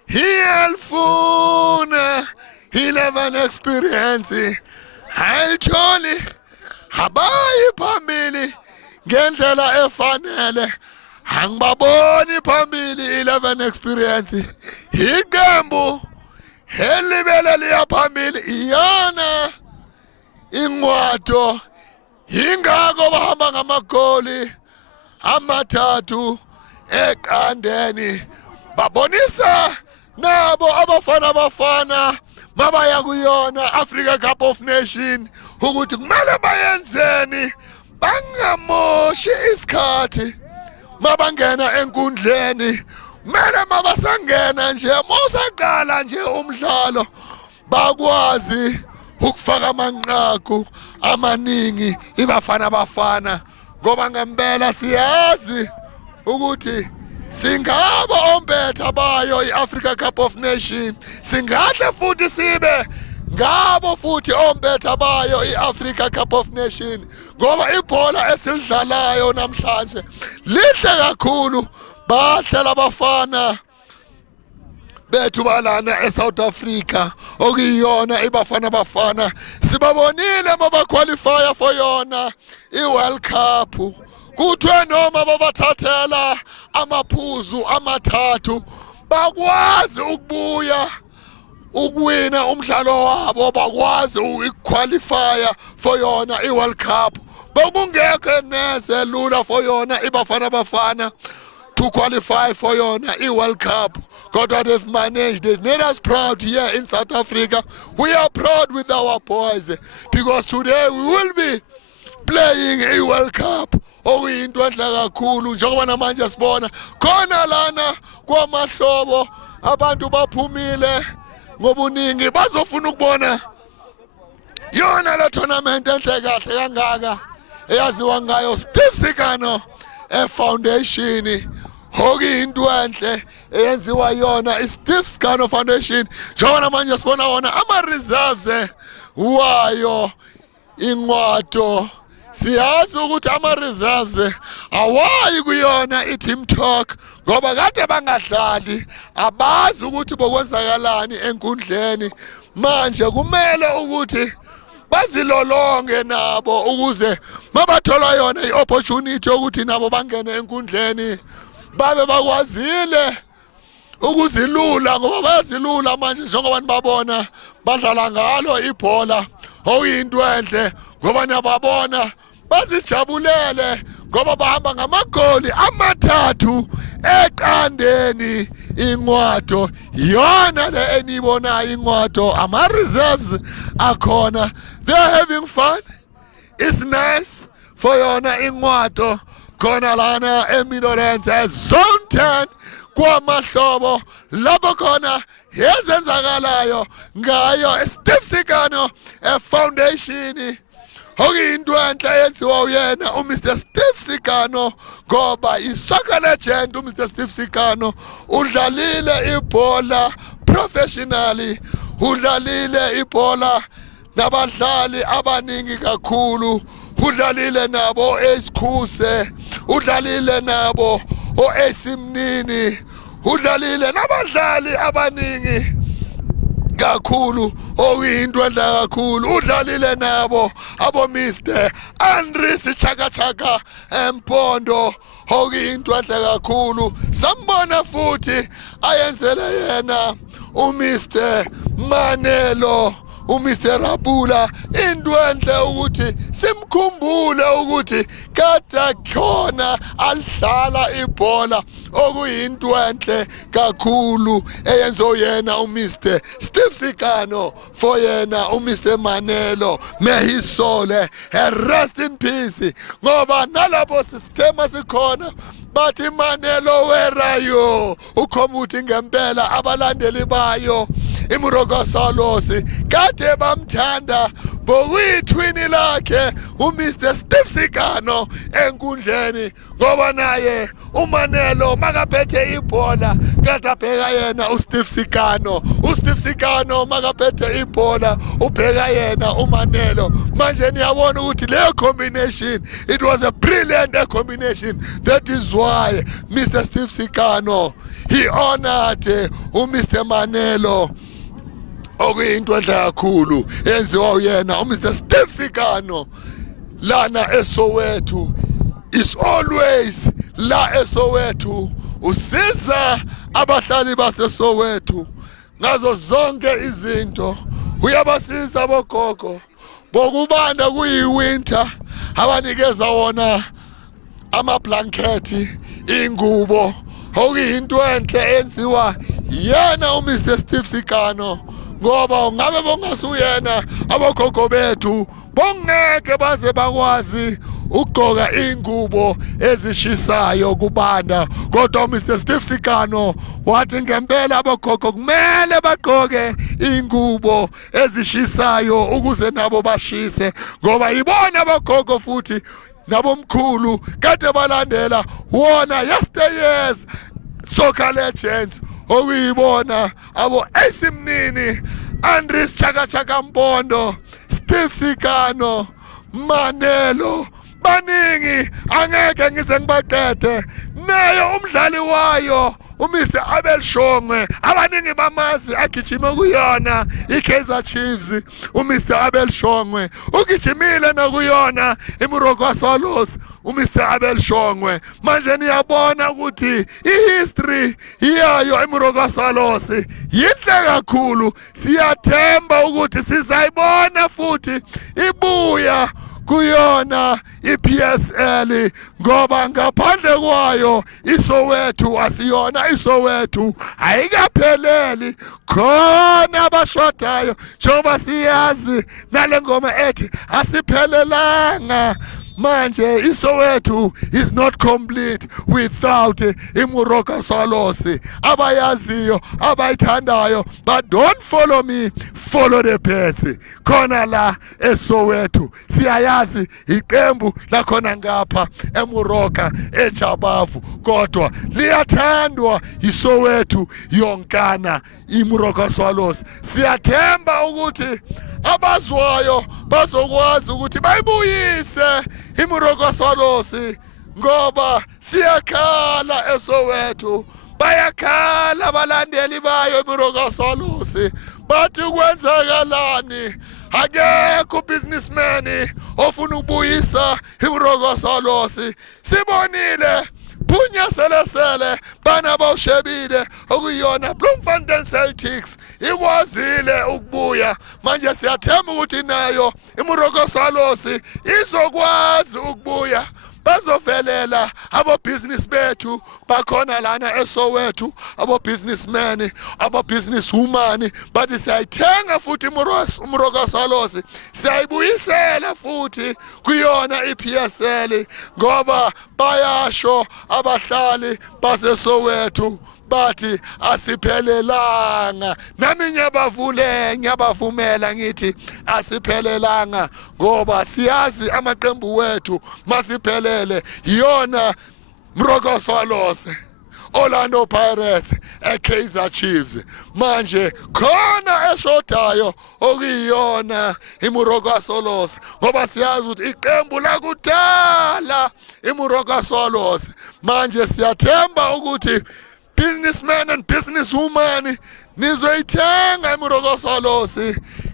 Hiyalfuna 11 experience hayitholi habayi phambili ngendlela efanele. Angibaboni phambili 11 experience. Iqembu elibele liya phambili iyona Ngwato. Yingakho bahamba ngamagoli amathathu eKandeni. Babonisa nabo abafana mabaya kuyona Africa Cup of Nations ukuthi kumele bayenzeni bangamoshi isikhathi mabangena enkundleni. Kumele mabasangena nje musaqala nje umdlalo bakwazi ukufaka amanqaku amaningi bafana ngoba ngempela siyazi ukuthi singaba ombetha bayo i-Africa Cup of Nations, singahle futhi sibe ngabo futhi ombetha bayo i-Africa Cup of Nations ngoba ibhola esilidlalayo namhlanje lihle kakhulu. Bahlela abafana bethu balana eSouth Africa okuyiyona ibafana sibabonile mabaqualify for yona iWorld Cup. Kuthiwe noma babathathela amaphuzu amathathu bakwazi ukubuya ukuwina umdlalo wabo, bakwazi ukuqualify for yona iWorld Cup. Bekungekho neze lula for yona ibafana to qualify for yona i-World Cup. Kodwa they've managed, they've made us proud here in South Africa. We are proud with our boys because today we will be playing a World Cup. Okuyinto enhle kakhulu njengoba namanje sibona khona lana kwamahlobo abantu baphumile ngobuningi bazofuna ukubona yona le tournament enhle kahle kangaka eyaziwa ngayo Steve Sikano Foundation. Okuyinto enhle eyenziwa yona iSteve Sikano Foundation njengoba namanje sibona wona ama reserves wayo ingwato. Siyazi ukuthi ama reserves awayi kuyona i-team talk ngoba kade bangadlali abazi ukuthi bokwenzakalani enkundleni. Manje kumele ukuthi bazilolonge nabo ukuze mabathola yona i-opportunity ukuthi nabo bangene enkundleni babe bakwazile ukuzilula ngoba bayazilula manje njengoba nibabona badlala ngalo ibhola. Okuyinto enhle ngoba niyababona bazijabulele ngoba bahamba ngamagoli amathathu eqandeni. Ingwato yona le enibonayo ingwato ama reserves akhona, they're having fun. It's nice for yona ingwato khona lana eMilorence zone 10 kwamahlobo lapho khona yezenzakalayo ngayo Steve Sikano Foundation. Okuyinto enhle yenziwa uyena uMr Steve Sikano ngoba isoccer legend uMr Steve Sikano udlalile ibhola professionally, udlalile ibhola nabadlali abaningi kakhulu, udlalile nabo eSkhuse, udlalile nabo oAC Mnini, udlalile nabadlali abaningi kakhulu. Okuyinto enhle kakhulu udlalile nabo abo Mr Andries Chaka Chaka Mpondo. Okuyinto enhle kakhulu sambona futhi ayenzele yena uMr Manelo, uMr Rabula. Into enhle ukuthi simkhumbule ukuthi kade khona alidlala ibhola. Okuyinto enhle kakhulu eyenzo yena uMr Steve Sikano for yena uMr Manelo. May his soul rest in peace ngoba nalabo sistema sikhona bathi Manelo where are you, ukhomuthi ngempela abalandeli bayo iMrogosalos kade bamthanda bokuyithwini lakhe uMr Steve Sikano enkundleni ngoba naye uManelo makaphethe ibhola kade abheka yena uSteve Sikano. uSteve Sikano makaphethe ibhola ubheka yena uManelo. Manje niyabona ukuthi leyo combination, it was a brilliant combination. That is why Mr Steve Sikano he honored uMr Manelo. Okuyinto enhle kakhulu enziwa uyena uMr Steve Sikano lana eSoweto. Is always la eSoweto usiza abahlali baseSoweto ngazo zonke izinto. Uyabasiza abogogo bokubanda kuyiwinter abanikeza wona amablanketi, ingubo. Okuyinto enhle enziwa yena uMr Steve Sikano ngoba ngabe bongasuyena abogogo bethu bongeke baze bakwazi ugqoka ingubo ezishisayo kubanda. Kodwa uMr Steve Sikano wathi ngempela abogogo kumele bagqoke ingubo ezishisayo ukuze nabo bashise ngoba yibona abogogo futhi nabomkhulu kade balandela wona yesteryears soccer legends okuyibona abo AC Mnini, Andries Chaka Chaka Mpondo, Steve Sikano, Manelo. Baningi angeke ngize ngibaqede. Naye umdlali wayo uMr Abel Shongwe abaningi bamazi agijima kuyona iKaizer Chiefs. uMr Abel Shongwe ugijimile nakuyona iMrogosalos uMr Abel Shongwe. Manje niyabona ukuthi ihistory yayo iMrogosalos yinhle kakhulu. Siyathemba ukuthi sizayibona futhi ibuya kuyona iPSL ngoba ngaphandle kwayo iSoweto asiyona iSoweto ayikapheleli khona abashodayo njengoba siyazi nalengoma ethi asiphelelanga manje iSoweto is not complete without iMoroka Swallows abayaziyo abayithandayo but don't follow me follow the pets khona la eSoweto siyayazi iqembu lakhona ngapha eMoroka eJabavu kodwa liyathandwa iSoweto yonkana iMoroka Swallows siyathemba ukuthi abazwayo bazokwazi ukuthi bayibuyise iMoroka Swallows ngoba siyakhala eSoweto bayakhala abalandeli bayo iMoroka Swallows bathi kwenzakalani akekho businessman ofuna ukubuyisa iMoroka Swallows sibonile Punya Selesele bana bawushebile okuyona Bloemfontein Celtics ikwazile ukubuya manje siyathemba ukuthi nayo iMoroka Swallows izokwazi ukubuya bazovelela abo business bethu bakhona lana eSoweto abo businessmen abo businesswoman bathi siyayithenga futhi iMoroka Swallows siyayibuyisela futhi kuyona iPSL ngoba bayasho abahlali baseSoweto bathi asiphelelanga nami nyabavumela ngithi asiphelelanga ngoba siyazi amaqembu wethu masiphelele yona Moroka Swallows Orlando Pirates eKaizer Chiefs manje khona eshodayo okuyiyona iMoroka Swallows ngoba siyazi ukuthi iqembu lakudala iMoroka Swallows manje siyathemba ukuthi businessman and businesswoman nizoyithenga iMoroka Swallows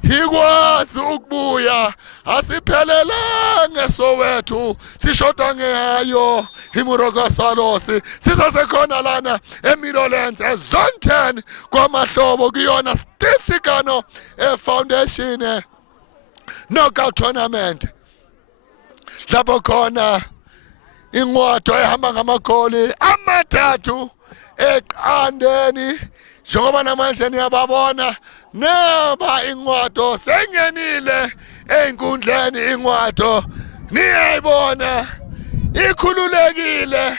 ikwazi ukubuya asiphelelanga eSoweto sishoda ngayo iMoroka Swallows sizasekhona lana eMidlands eZone 10 kwamahlobo kuyona Steve Sikano Foundation knockout tournament lapho khona ingwato ehamba ngamagoli amathathu eqandeni njengoba namanje niyababona naba ingwato sengenile einkundleni ingwato niyayibona ikhululekile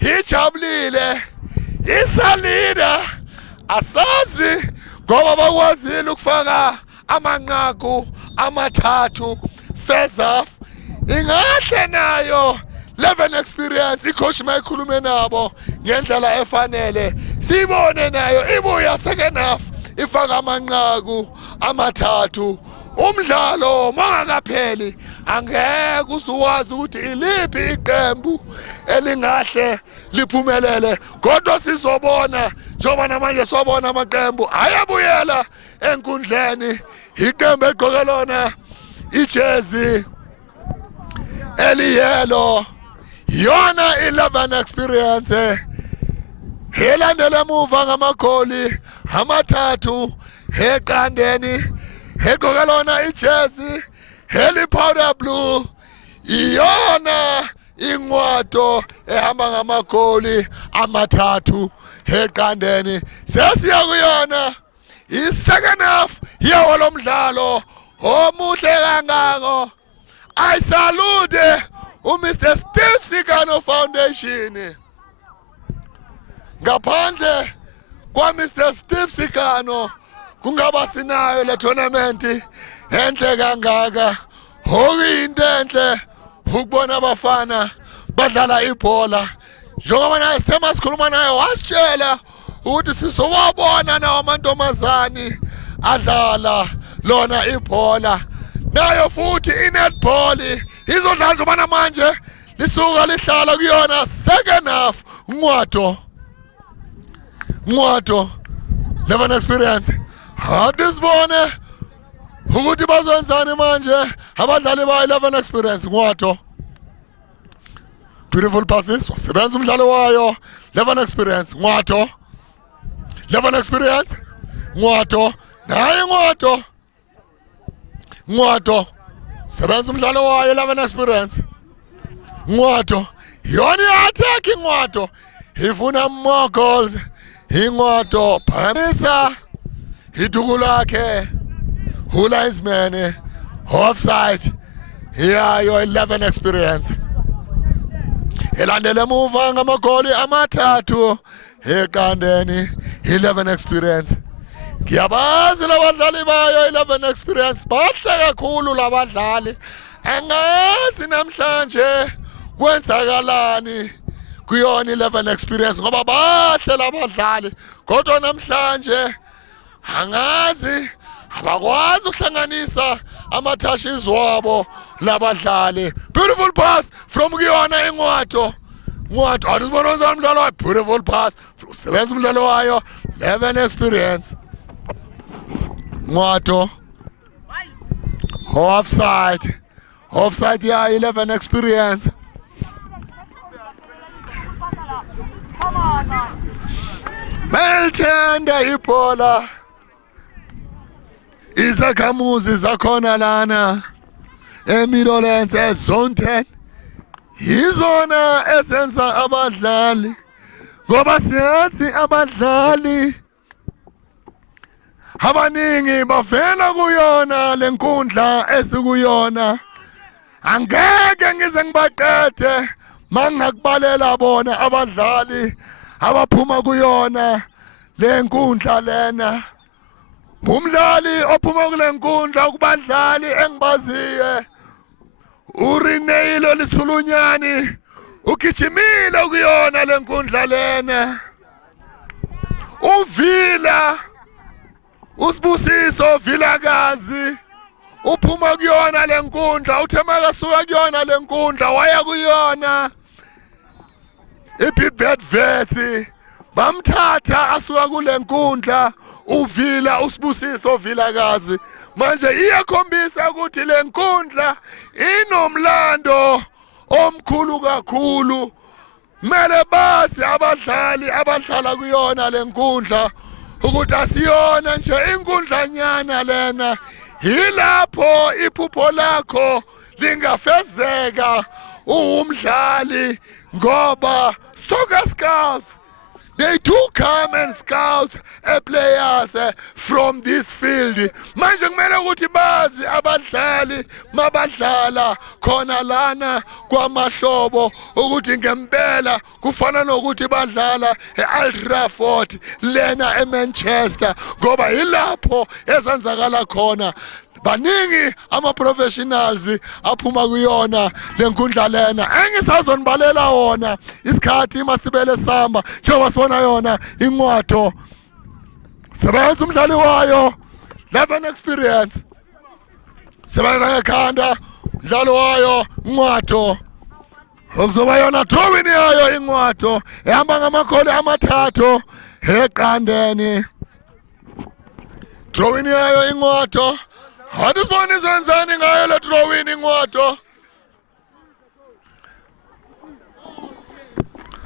ijabulile isalida asazi ngoba bakwazile ukufaka amanqaku amathathu fezaf ingahle nayo 11 experience icoach mayikhulume nabo ngendlela efanele sibone nayo ibuya second half ifaka amanqaku amathathu umdlalo mangakapheli angeke usuwazi ukuthi iliphi iqembu elingahle liphumelele kodwa sizobona njengoba namanje sobona amaqembu ayabuyela enkundleni iqembu egqoke lona ijezi eliyelo yona 11 experience helandela emuva ngamagoli amathathu eqandeni egqoke lona ijezi heli powder blue iyona ingwato ehamba ngamagoli amathathu eqandeni sesiya kuyona i-second half yawo lo mdlalo omuhle kangako I salute Mr. Steve Sikano Foundation ngaphandle kwa Mr. Steve Sikano kungaba sinayo le tournament enhle kangaka okuyinto enhle ukubona abafana badlala ibhola njengoba naye sithema sikhuluma naye wasitshela ukuthi sizowabona nawo amantombazane adlala lona ibhola nayo futhi inetball izodlala njengoba namanje lisuka lihlala kuyona second half ngwato 11 experience hadisibone ukuthi bazenzani manje abadlali ba 11 experience ngwato beautiful passes wasebenza umdlalo wayo 11 experience ngwato 11 experience ngwato naye ngwato sebenza umdlalo wayo 11 experience. Ngwato yona i-attack ingwato ifuna more goals. Ingwato phamisa iduku lakhe linesman offside iyayo 11 experience. Elandele emuva ngamagoli amathathu eqandeni 11 experience. Ngiyabazi labadlali bayo 11 experience bahle kakhulu labadlali. Angazi namhlanje kwenzakalani kuyona 11 experience ngoba bahle labadlali kodwa namhlanje angazi abakwazi ukuhlanganisa amathashes wabo labadlali. Beautiful pass from kuyona ingwato. Ngwato asibona umdlalo wayo, beautiful pass. Sebenza umdlalo wayo 11 experience. Ngwato offside. Offside ya 11 experience. Belthanda ibhola. Izakhamuzi zakhona lana eMidlands ezone 10 yizona esenza abadlali ngoba siyazi abadlali abaningi bavela kuyona lenkundla esikuyona. Angeke ngize ngibaqede mangakubalela bona abadlali abaphuma kuyona lenkundla lena. Umdlali ophuma kule nkundla ukubadlali engibaziye uRineyilo Lithulunyani ugijimile kuyona lenkundla lena. Uvila uSibusiso Vilakazi uphuma kuyona lenkundla. uThemaka suka kuyona lenkundla waya kuyona. iBidvet Vets bamthatha asuka kule nkundla. Uvila uSibusiso Vilakazi manje iyakhombisa ukuthi le nkundla inomlando omkhulu kakhulu. Mele bazi abadlali abadlala kuyona le nkundla ukuthi asiyona nje inkundlanyana lena. Yilapho iphupho lakho lingafezeka umdlali ngoba soccer scouts, they do come and scout players from this field. Manje kumele ukuthi bazi abadlali mabadlala khona lana kwamahlobo ukuthi ngempela kufana nokuthi badlala eOld Trafford lena eManchester ngoba yilapho ezenzakala khona. Baningi ama-professionals aphuma kuyona lenkundla lena. Engisazonibalela wona isikhathi masibele samba njengoba sibona yona ingwato. Sebenza umdlali wayo 11 experience. Sebenza ngekhanda umdlali wayo ingwato. Okuzoba yona drawing yayo ingwato ehamba ngamagoli amathathu eqandeni. Drawing yayo ingwato. Hadi sibona izenzani ngayo le drawing ingwato.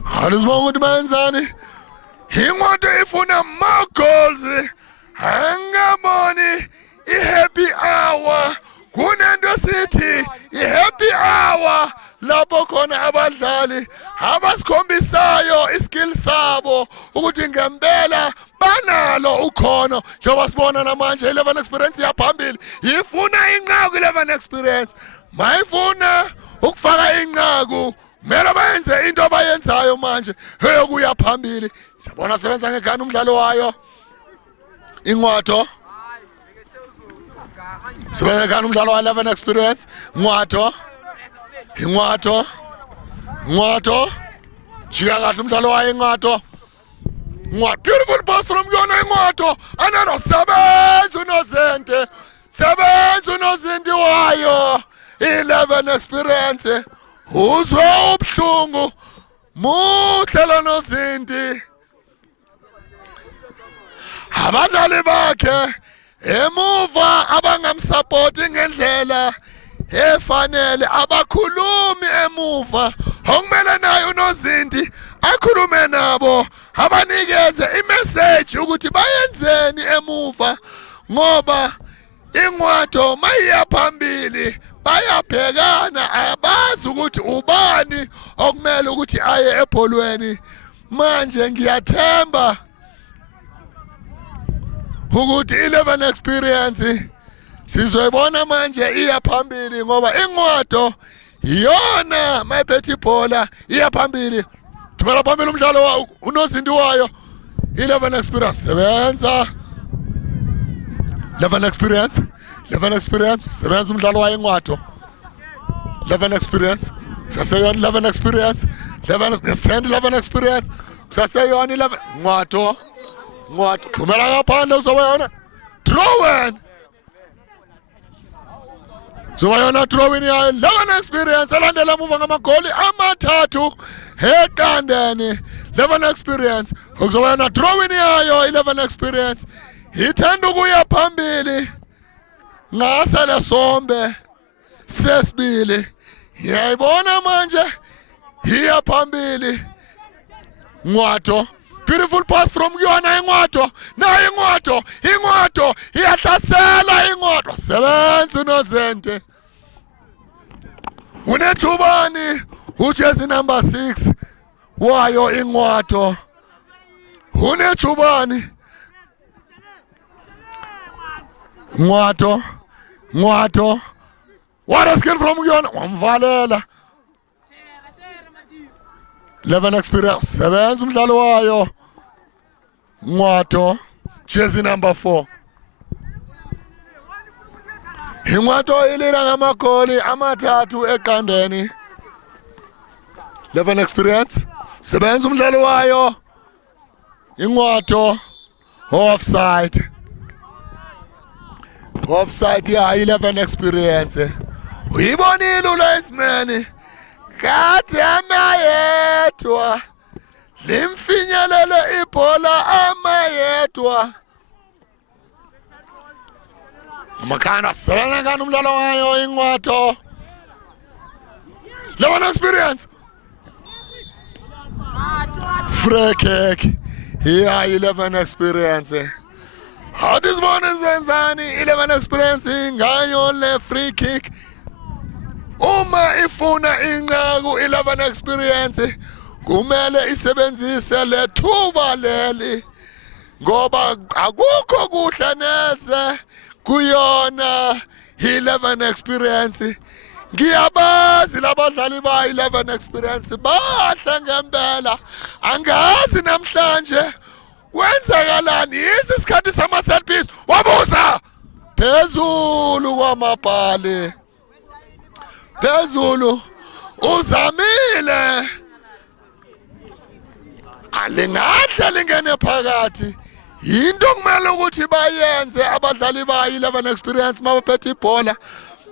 Hadi sibona ukuthi bayenzani. Ingwato ifuna more goals. Angaboni i-happy hour. Kunento sithi i-happy hour lapho khona abadlali abasikhombisa iskill sabo ukuthi ngempela banalo ukhono. Njengoba sibona namanje 11 experience yaphambili ifuna inqaku 11 experience. Mayifuna ukufaka inqaku mele bayenze into abayenzayo manje eyokuya phambili. Sibona sebenza ngegana umdlalo wayo ingwato. Sebenza ngegana umdlalo wa 11 experience ngwato. Ingwato. Ngwato. Jika kahle umdlalo wayo ingwato. Ngwato. Beautiful pass from yona ingwato. Anano sebenza uNozente. Sebenza uNozente wayo 11 experience. Uzwe ubuhlungu. Muhle lo Nozente. Abadlali bakhe emuva abangamsupport ngendlela efanele abakhulumi emuva. Okumele naye uNozente akhulume nabo abanikeze imessage ukuthi bayenzeni emuva ngoba ingwato mayiya phambili bayabhekana abazi ukuthi ubani okumele ukuthi aye ebholweni. Manje ngiyathemba ukuthi 11 experience sizoyibona manje iya phambili ngoba ingqodo iyona mayiphethe ibhola iya phambili. Thumela phambili umdlalo unozinti wayo 11 experience sebenza 11 experience sebenza umdlalo wayo ingqodo 11 experience saseyona 11 experience 11 experience saseyona 11 ngqodo thumela ngaphandle uzoba yona throw-in zoba yona throw-in yayo 11 experience elandela emuva ngamagoli amathathu eqandeni 11 experience okuzoba yona throw-in yayo 11 experience ithanda ukuya phambili ngasele sombe sesibili yayibona manje iya phambili ngqodo. Beautiful pass from kuyona ingqodo nayo ingqodo iyahlasela ingqodo sebenza uNozente unethubani ujezi number 6 wayo ingqodo unethubani ngqodo what a skill from kuyona wamvalela 11 experience sebenza umdlalo wayo ngqodo jersey number 4 ingqodo ilila ngamagoli amathathu eqandeni 11 experience sebenza umdlalo wayo ingqodo offside ya 11 experience uyibonile uLaceman kade amayedwa limfinyelele ibhola amayedwa amakhana sebenza ngani umdlalo wayo ingqodo 11 experience free kick ya 11 experience hadizibona zenzani 11 experience ngayo le free kick uma ifuna inqaku 11 experience kumele isebenzise lethuba leli ngoba akukho kuhle neze kuyona 11 experience. Ngiyabazi labadlali ba 11 experience bahle ngempela angazi namhlanje wenzakalani isikhathi sama set piece wabuza phezulu kwamabhali phezulu uzamile alingahle lingene phakathi into kumele ukuthi bayenze abadlali ba 11 experience mabaphethe ibhola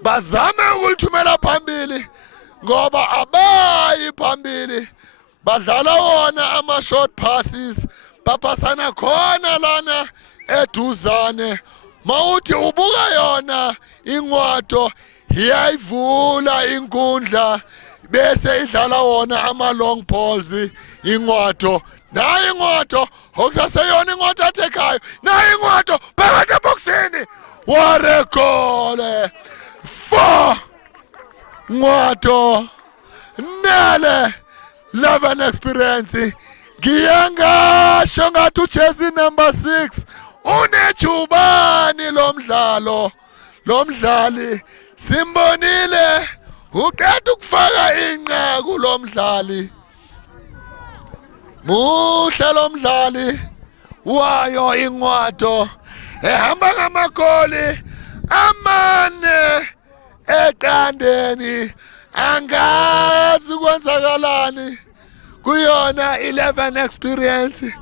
bazame ukulithumela phambili ngoba abayi phambili badlala wona ama short passes baphasana khona lana eduzane mawuthi ubuka yona ingqodo iyayivula inkundla bese idlala wona ama long balls ingqodo nayo ingqodo okusaseyona ingqodo athekayo nayo ingqodo phakathi eboxini warekole 4 ngqodo nele 11 experience ngiyangasho ngathi ujezi number 6 unejubani lo mdlali simbonile uqeda ukufaka inqaku lo mdlali muhle lo mdlali wayo ingqodo ehamba ngamagoli amane eqandeni angazi kwenzakalani kuyona 11 experience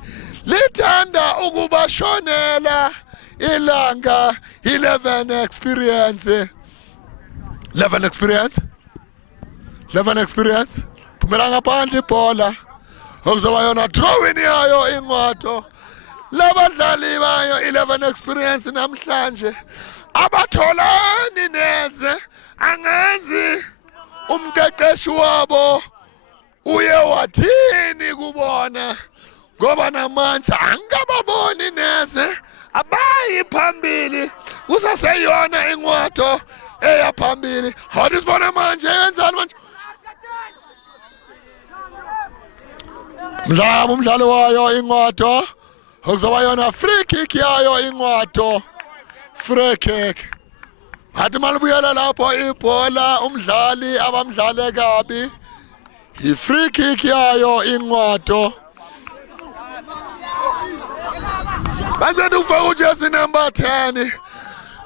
lithanda ukubashonela ilanga 11 experience 11 experience phumela ngaphandle ibhola okuzoba yona throw-in yayo ingqodo labadlali bayo 11 experience namhlanje abatholani neze angazi umqeqeshi wabo uye wathini kubona ngoba namanje angababoni neze abayi phambili kusaseyona ingqodo eya phambili. Hot sibona manje yenzani manje? Mdlalo umdlalo wayo iNqwatho. Okuzoba yona free kick yayo iNqwatho. Free kick. Hathi malibuyela lapho ibhola umdlali abamdlale kabi. I-free kick yayo iNqwatho. Bazethu ufaka ujezi number 10.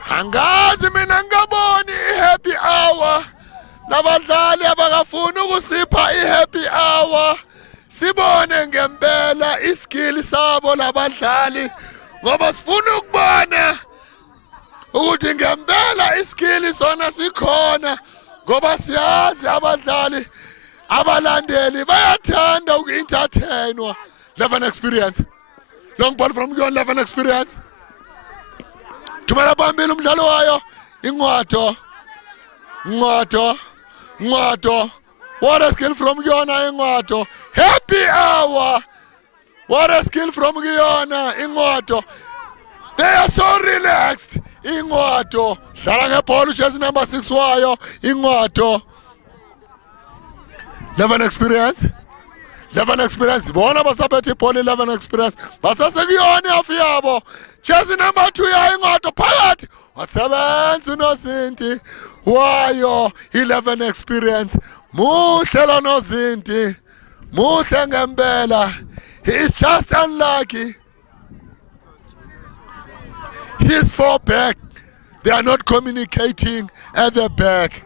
Angazi mina ngaboni i-happy hour. Nabadlali abakafuni ukusipha i-happy hour. Sibone ngempela iskill sabo labadlali ngoba sifuna ukubona ukuthi ngempela iskill sona sikhona ngoba siyazi abadlali abalandeli bayathanda uku-entertainwa. 11 experience. Long ball from your 11 experience. Thumela phambili umdlalo wayo iNqwatho. Nqwatho. What a skill from Yona iNqwatho. Happy hour. What a skill from Yona iNqwatho. They are so relaxed. iNqwatho. Dlala ngebhola ujezi number 6 wayo iNqwatho. 11 experience. 11 experience. Bona basaphethe ibhola 11 experience. Basasekuyona ihafu yabo. Jezi number 2 ya iNqwatho phakathi. Wasebenza uNozinti wayo 11 experience. Muhle lo Nozinti. Muhle ngempela. He is just unlucky. His 4 back. They are not communicating at the back.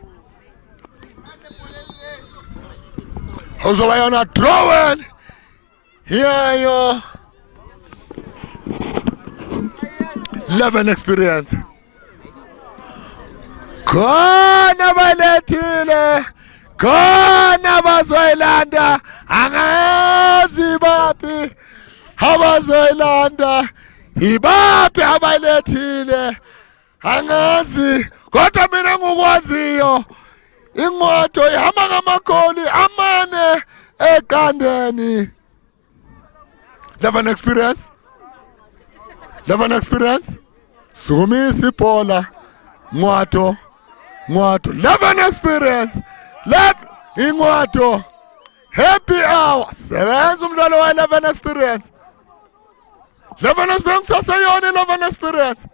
Uzobayona throwing. Here you 11 experience. Khona balethile. Khona bazoyilanda. Angazi baphi abazoyilanda. Ibaphi abalethile. Angazi. Kodwa mina ngikwaziyo. iNqwatho ihamba ngamagoli amane eKandeni. 11 experience. 11 experience. Sukumisa ibhola. Nqwatho. 11 experience. iNqwatho. Happy hour. Sebenza umdlalo wa 11 experience. 11 experience saseyona 11 experience.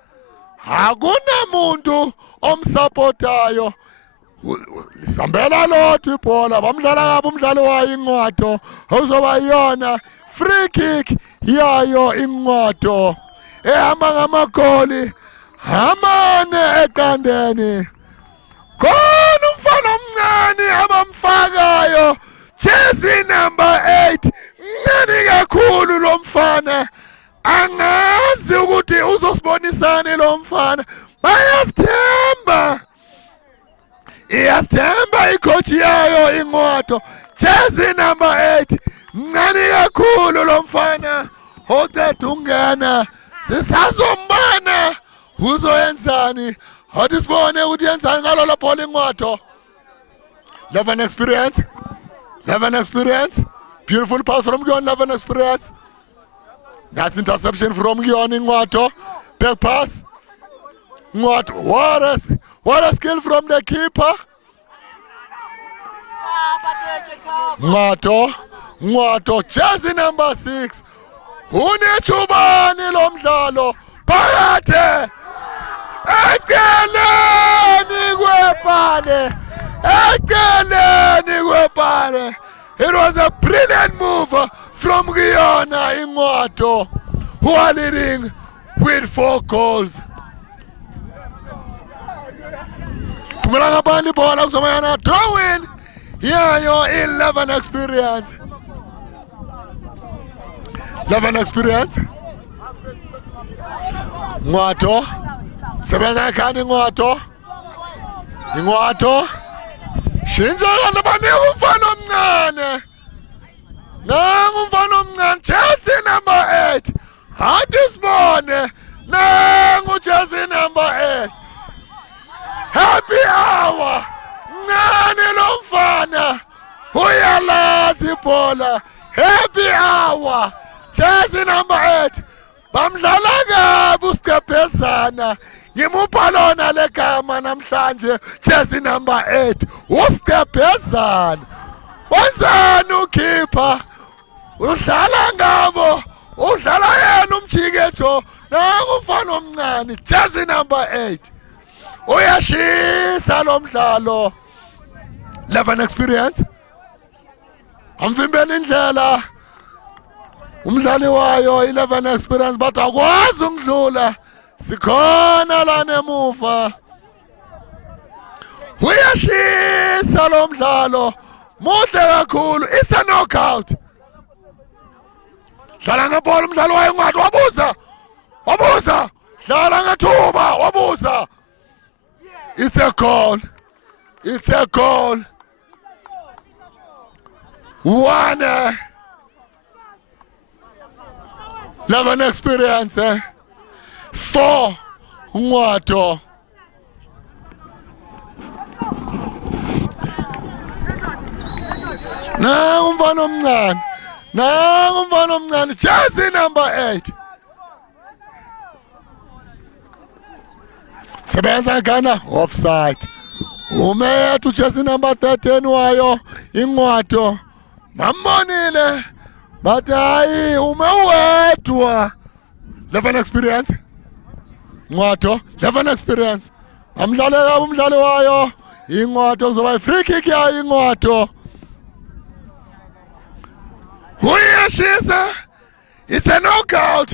Akunamuntu omsupportayo. Lisambela lothu ibhola bamdlala kabi umdlalo wayo iNqwatho. Uzoba yona free kick yayo iNqwatho. Ehamba ngamagoli amane eKandeni. Khona umfana omncane abamfakayo. Jezi number 8. Mncane kakhulu lo mfana. Angazi ukuthi uzosibonisana lo mfana. Bayasithemba. Iyasithemba icoach yayo iNqwatho. Jezi number 8. Mncane kakhulu lo mfana. Hothethe ungena. Sisazombana. Uzoyenzani? Hathi sibone ukuthi yenzani ngalo la bhola iNqwatho. 11 experience. 11 experience. Beautiful pass from Gion. 11 experience. Nice interception from Gion iNqwatho. Back pass. Nqwatho. What a skill from the keeper. Nqwatho. Jezi number 6. Unechubani lo mdlalo. Phakathi. Eceleni kwepale. It was a brilliant move from Guyana iNqwatho, who are leading with 4 goals. Kumela ngabani bola kuzomayana throw in. Here your 11 experience. 11 experience. Nqwatho. Sebenza ekhani iNqwatho. Shintsha kanti banika umfana omncane. Nangu umfana omncane. Jezi number 8. Hathi sibone. Nangu jezi number 8. Happy hour. Mncane lo mfana. Uyalazi ibhola. Happy hour. Jezi number 8. bamdlala kabi uSiqephezana. Ngimupha lona legama namhlanje, jersey number 8, uSiqephezana. Wenzani ukhipha? Udlala ngabo, udlala yena umjikejo, nangu umfana omncane, jersey number 8. Uyashisa lo mdlalo. 11 experience. Amvimbela indlela. Umdlali wayo 11 experience but akwazi ukudlula. Sikhona la nemuva. Uyashisa lo mdlalo. Muhle kakhulu. It's a knockout. Dlala ngebhola umdlali wayo ngathi wabuza. Wabuza. Dlala ngethuba wabuza. It's a goal. It's a goal. 1 11 experience. 4 Ngwato. Nangu umfana omncane. Nangu umfana omncane. Jersey number 8. Sebenza Ghana offside. Umethu jersey number 13 wayo Ingwato. Mamonile. But hayi umewedwa. 11 experience. Ngwato 11 experience. Amdlale kabi umdlali wayo Ingwato kuzoba free kick yayo Ingwato. Uyashisa. It's a knockout.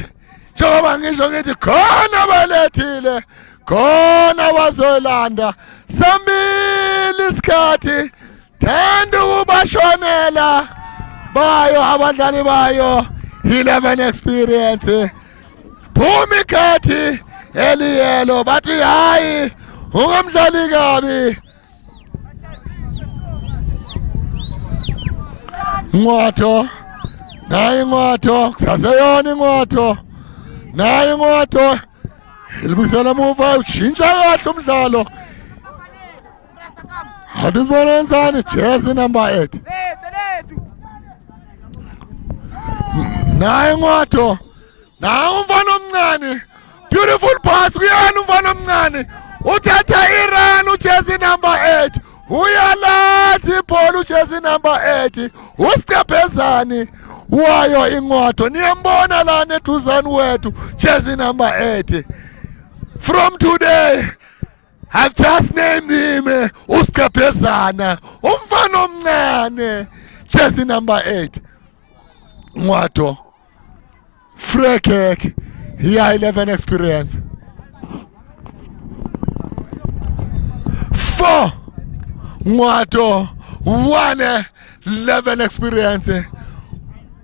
Njengoba ngisho ngithi khona balethile. Khona bazolanda. Sambili isikhathi. Thanda ukubashonela. Bayo abadlali bayo 11 experience. Phumi ikhathi eliyelo bathi hayi ungamdlali kabi. Ngwato. Nayi Ngwato. Kusaseyona Ngwato. Nayi Ngwato. Ilibusela muva ushintsha kahle umdlalo. Hadisibona ensani jersey number 8. Nayi Ngwato. Nangu umfana omncane. Beautiful pass kuyena umfana omncane. Uthatha irun ujersey number 8. Uyalathi ibhola ujersey number 8. uSiqephezana wayo Ingwato. Niyambona lana eduzane wethu jersey number 8. From today I've just named him uSiqephezana. Umfana omncane jersey number 8. Ngwato. Free kick. Here 11 experience. 4 Ngwato. 1 11 experience.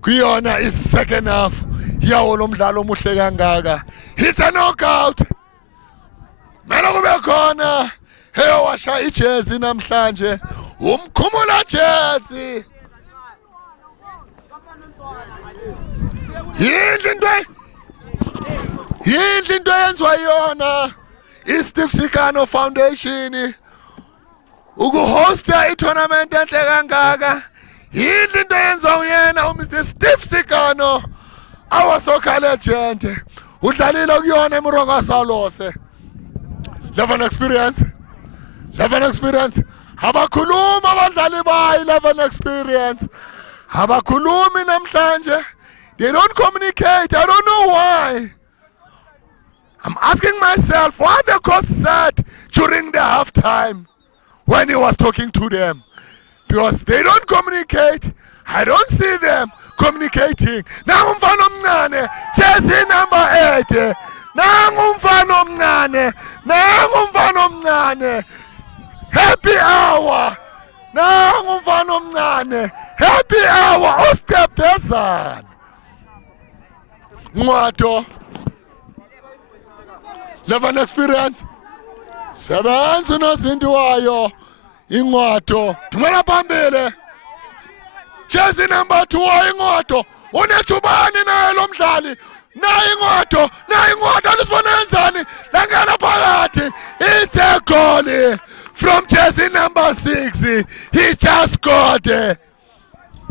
Kuyona is second half. Yawo lo mdlalo omuhle kangaka. It's a knockout. Mela kube khona heyo washa ijersey namhlanje. Umkhumula jersey. Yindlu into yenziwa yona iSteve Sikano Foundation ukuhosta i-tournament enhle kangaka. Yindlu into yenziwa uyena uMr Steve Sikano, our soccer legend. Udlalile kuyona eMoroka Salose. 11 experience. 11 experience. Abakhuluma abadlali bayo 11 experience. Abakhulumi namhlanje. They don't communicate. I don't know why. I'm asking myself what the coach said during the halftime when he was talking to them. Because they don't communicate. I don't see them communicating. Nangu umfana omncane, jersey number 8. Nangu umfana omncane. Nangu umfana omncane. Happy hour. Nangu umfana omncane. Happy hour. uSiqephezana. Ngwato. 11 experience. Sebenza nozinto wayo Ingwato. Thumela phambili. Jersey number 2 wayo Ingwato. Unethubani naye lo mdlali. Nayi Ingwato. Nayi Ingwato. Alisibona enzani? Langena phakathi. It's a goal from jersey number 6. He just scored.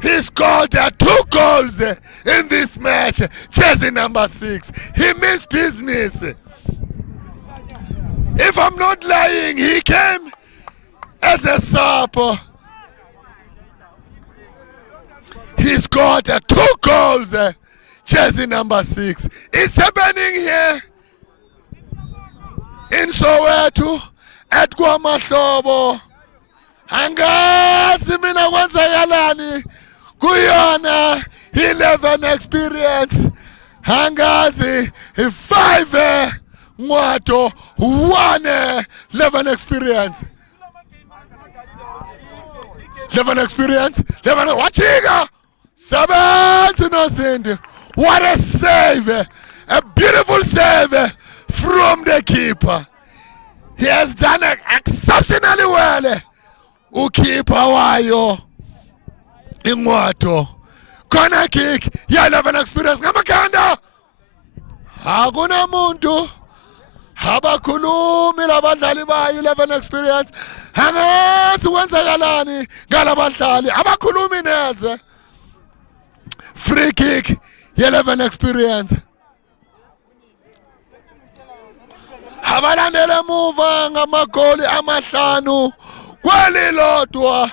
He scored 2 goals in this match. Jersey number 6. He means business. If I'm not lying, he came as a sub. He scored 2 goals. Jersey number 6. It's happening here in Soweto at KwaMahlobo. Angazi mina kwenzakalani kuyona 11 experience. Angazi 5 Ngwato 1 11 experience. 11 experience. 11 wachiga. Seventh innocent. What a save! A beautiful save from the keeper. He has done exceptionally well. Ukeeper wayo Ingwato. Corner kick. Yeah, 11 experience. Ngamakanda. Hakuna muntu. Abakhulumi labadlali bayo 11 experience. Angazi kwenzakalani ngalabadlali. Abakhulumi neze. Free kick. 11 experience. Abalandele muva ngamagoli amahlanu kwelilodwa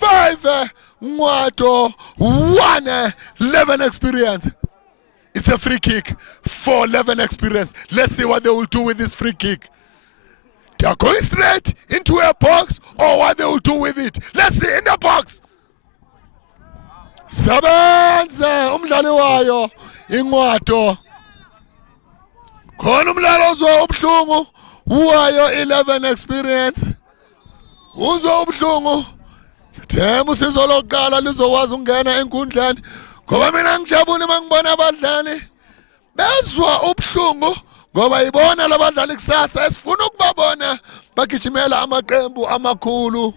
5 Ngwato 1 11 experience. It's a free kick for 11 experience. Let's see what they will do with this free kick. They are going straight into a box or what they will do with it. Let's see in the box. Sebenze umdlali wayo Ingwato. Khona umdlalo uzwa ubhlungu wayo 11 experience. Uzwa ubhlungu. Sithemba usizo lokuqala lizokwazi ukungena enkundleni ngoba mina ngijabule mangibona abadlali bezwa ubhlungu ngoba ibona labadlali kusasa esifuna ukubabona bagijimela amaqembu amakhulu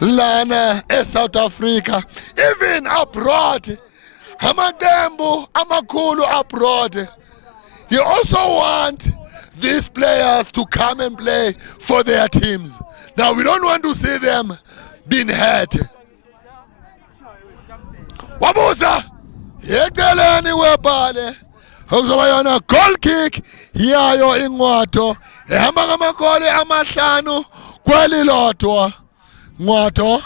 lana eSouth Africa, even abroad. Amaqembu amakhulu abroad. They also want these players to come and play for their teams. Now we don't want to see them being hurt. Wabuza yeceleni webhale okuzoba yona goal kick yayo Ingwato ehamba ngamagoli amahlanu kwelilodwa. Ngwato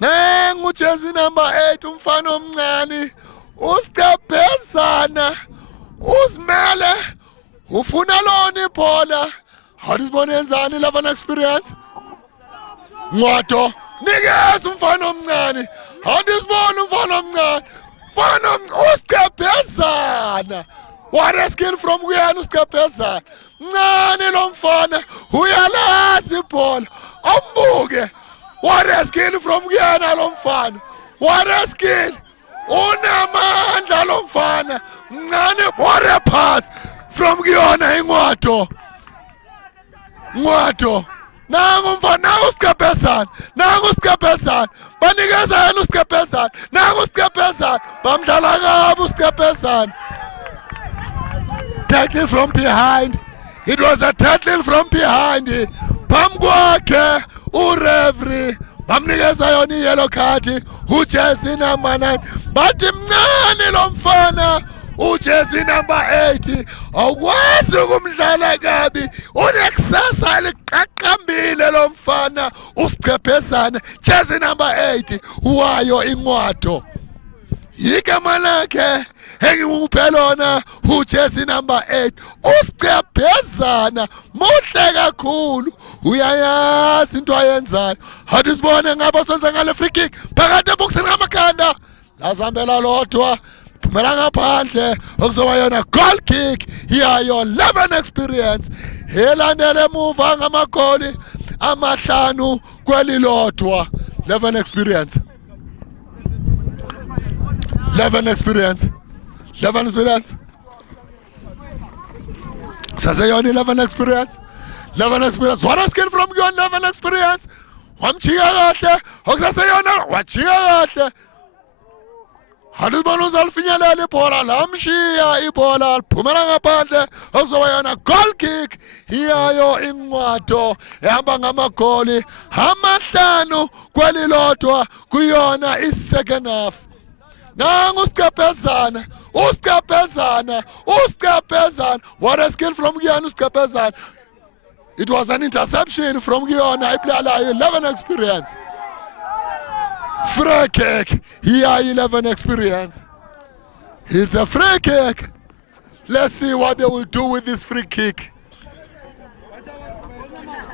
nangu jersey number 8 umfana omncane usiqephezana usimele ufuna lona ibhola. Awusibone yenzani 11 experience. Ngwato nikeza umfana omncane. Awusibone umfana omncane. Umfana usiqephezana. What a skill from kuyena usiqephezana. Mncane lo mfana uyalazi ibhola. Ombuke. What a skill from kuyena lo mfana. What a skill. Unamandla lo mfana. Mncane, what a pass from kuyona Ingwato. Ngwato. Nangu mfana usiqephezana. Nangu usiqephezana. Banikeza yena usiqephezana. Nangu usiqephezana. Bamdlala kabi usiqephezana. Tackle from behind. It was a tackle from behind. Phambi kwakhe ureferee bamnikeza yona yellow card ujersey number 9. Bathi mncane lo mfana ujersey number 8 awukwazi ukumdlala kabi. Unekusasa liqaqambile lo mfana usiqephezana. Jersey number 8 wayo Ingwato. Igama lakhe engimuphe lona ujersey number 8 usiqephezana muhle kakhulu. Uyayazi into ayenzayo. Hathi sibone ngaba senza ngale free kick phakathi eboxini ngamakhanda lazambela lodwa phumela ngaphandle okuzoba yona goal kick yayo 11 experience elandele emuva ngamagoli amahlanu kwelilodwa. 11 experience. 11 experience. 11 experience. Sasayoni 11 experience. 11 experience. What a skill from your 11 experience. Wamchiga kahle. Okusasayona wachiga kahle. Halibona uzalifinyelela ibhola lamshiya ibhola liphumela ngaphandle okuzoba yona goal kick iyayo ingcwato ehamba ngamagoli amahlanu kwelilodwa kuyona i-second half. Nangu uSiqebhezana, what a skill from Guyana uSiqebhezana. It was an interception from Guyana, iplayer 11 experience. Free kick, here 11 experience. It's a free kick. Let's see what they will do with this free kick.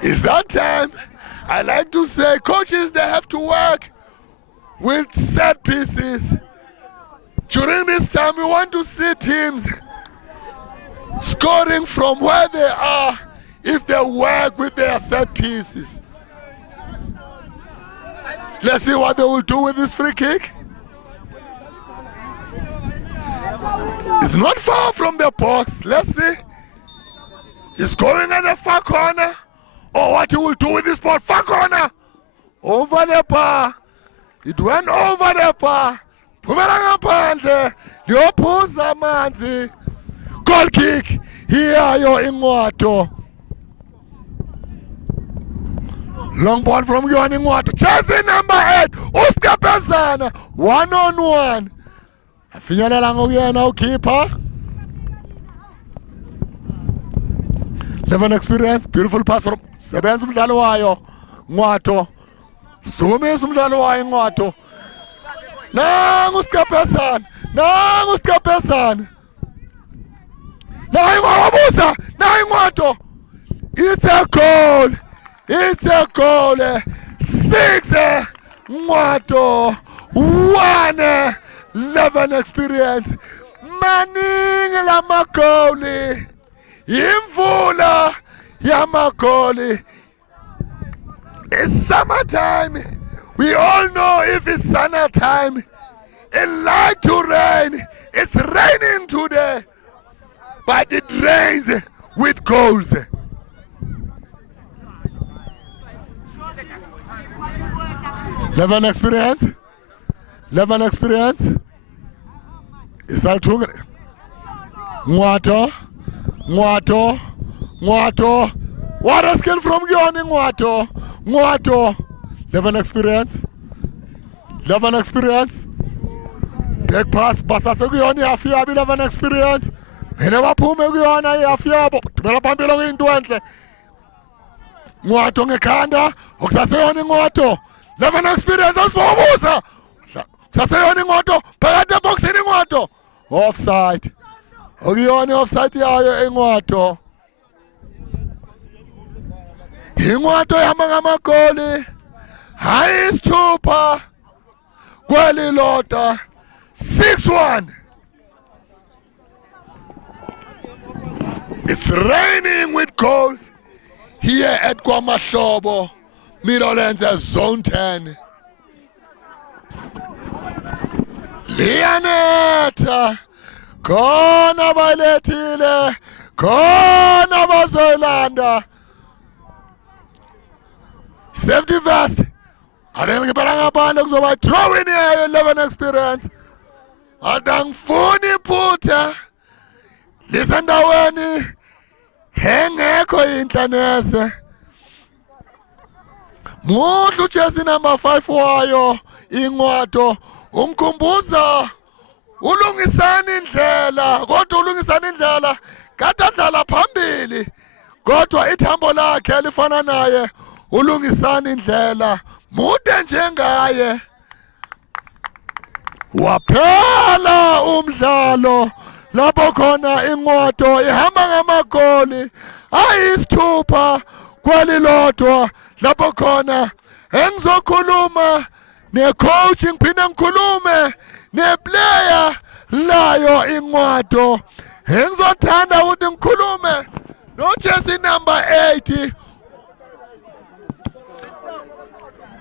It's that time. I like to say coaches, they have to work with set pieces. During this time, we want to see teams scoring from where they are if they work with their set pieces. Let's see what they will do with this free kick. It's not far from the box. Let's see. He's going at the far corner. Or what he will do with this ball. Far corner. Over the bar. It went over the bar. Phumela ngaphandle liyophuza amanzi. Goal kick iyayo ingcwato. Long ball from Guyana ingcwato. Jersey number 8 uSiqebhezana 1-on-1. Afinyelela ngokuyena ukeeper. 11 experience, beautiful pass from sebenza umdlalo wayo ngcwato. Sumisa umdlalo wayo ngcwato. Nangu uSiqebhezana, nayi wabuza, nayi ngcwato. It's a goal, 6 ngcwato, 1 11 experience. Maningi lamagoli, imvula yamagoli. It's summertime. We all know if it's summertime, it like to rain. It's raining today, but it rains with goals. Eleven experience. Isathunga. Ngcwato. What a skill from Guyana ngcwato. 11 experience. Back pass, basase kuyona iyafika 11 experience. Phela baphume kuyona iyafika. Thumela phambili kuyinto enhle. Ngcwato ngekhanda, okusaseyona ingcwato. 11 experience asibobuza. Kusaseyona ingcwato, phakathi eboxini ingcwato. Offside. Okuyona offside yayo engcwato. Ingcwato yama ngamagoli. Hayi isithupha kwelilodwa 6-1. It's raining with goals here at KwaMahlobo, Meadowlands Zone 10. Liyanetha khona balethile, khona bazoyilanda. Safety vest. Adelengibela ngaphandle kuzoba throwing yayo 11 experience. Adangifuni iphutha. Lisendaweni hengekho inhlanese. Muhle ujersey number 5 wayo ingcwato. Umkhumbuza ulungisana indlela, kodwa ulungisana indlela kade adlala phambili. Kodwa ithambo lakhe lifana naye. Ulungisana indlela mude njengaye. Waphela umdlalo lapho khona ingcwato ihamba ngamagoli ayisithupha kwelilodwa. Lapho khona engizokhuluma necoach, ngiphinde ngikhulume neplayer layo ingcwato. Engizothanda ukuthi ngikhulume no jersey number 8.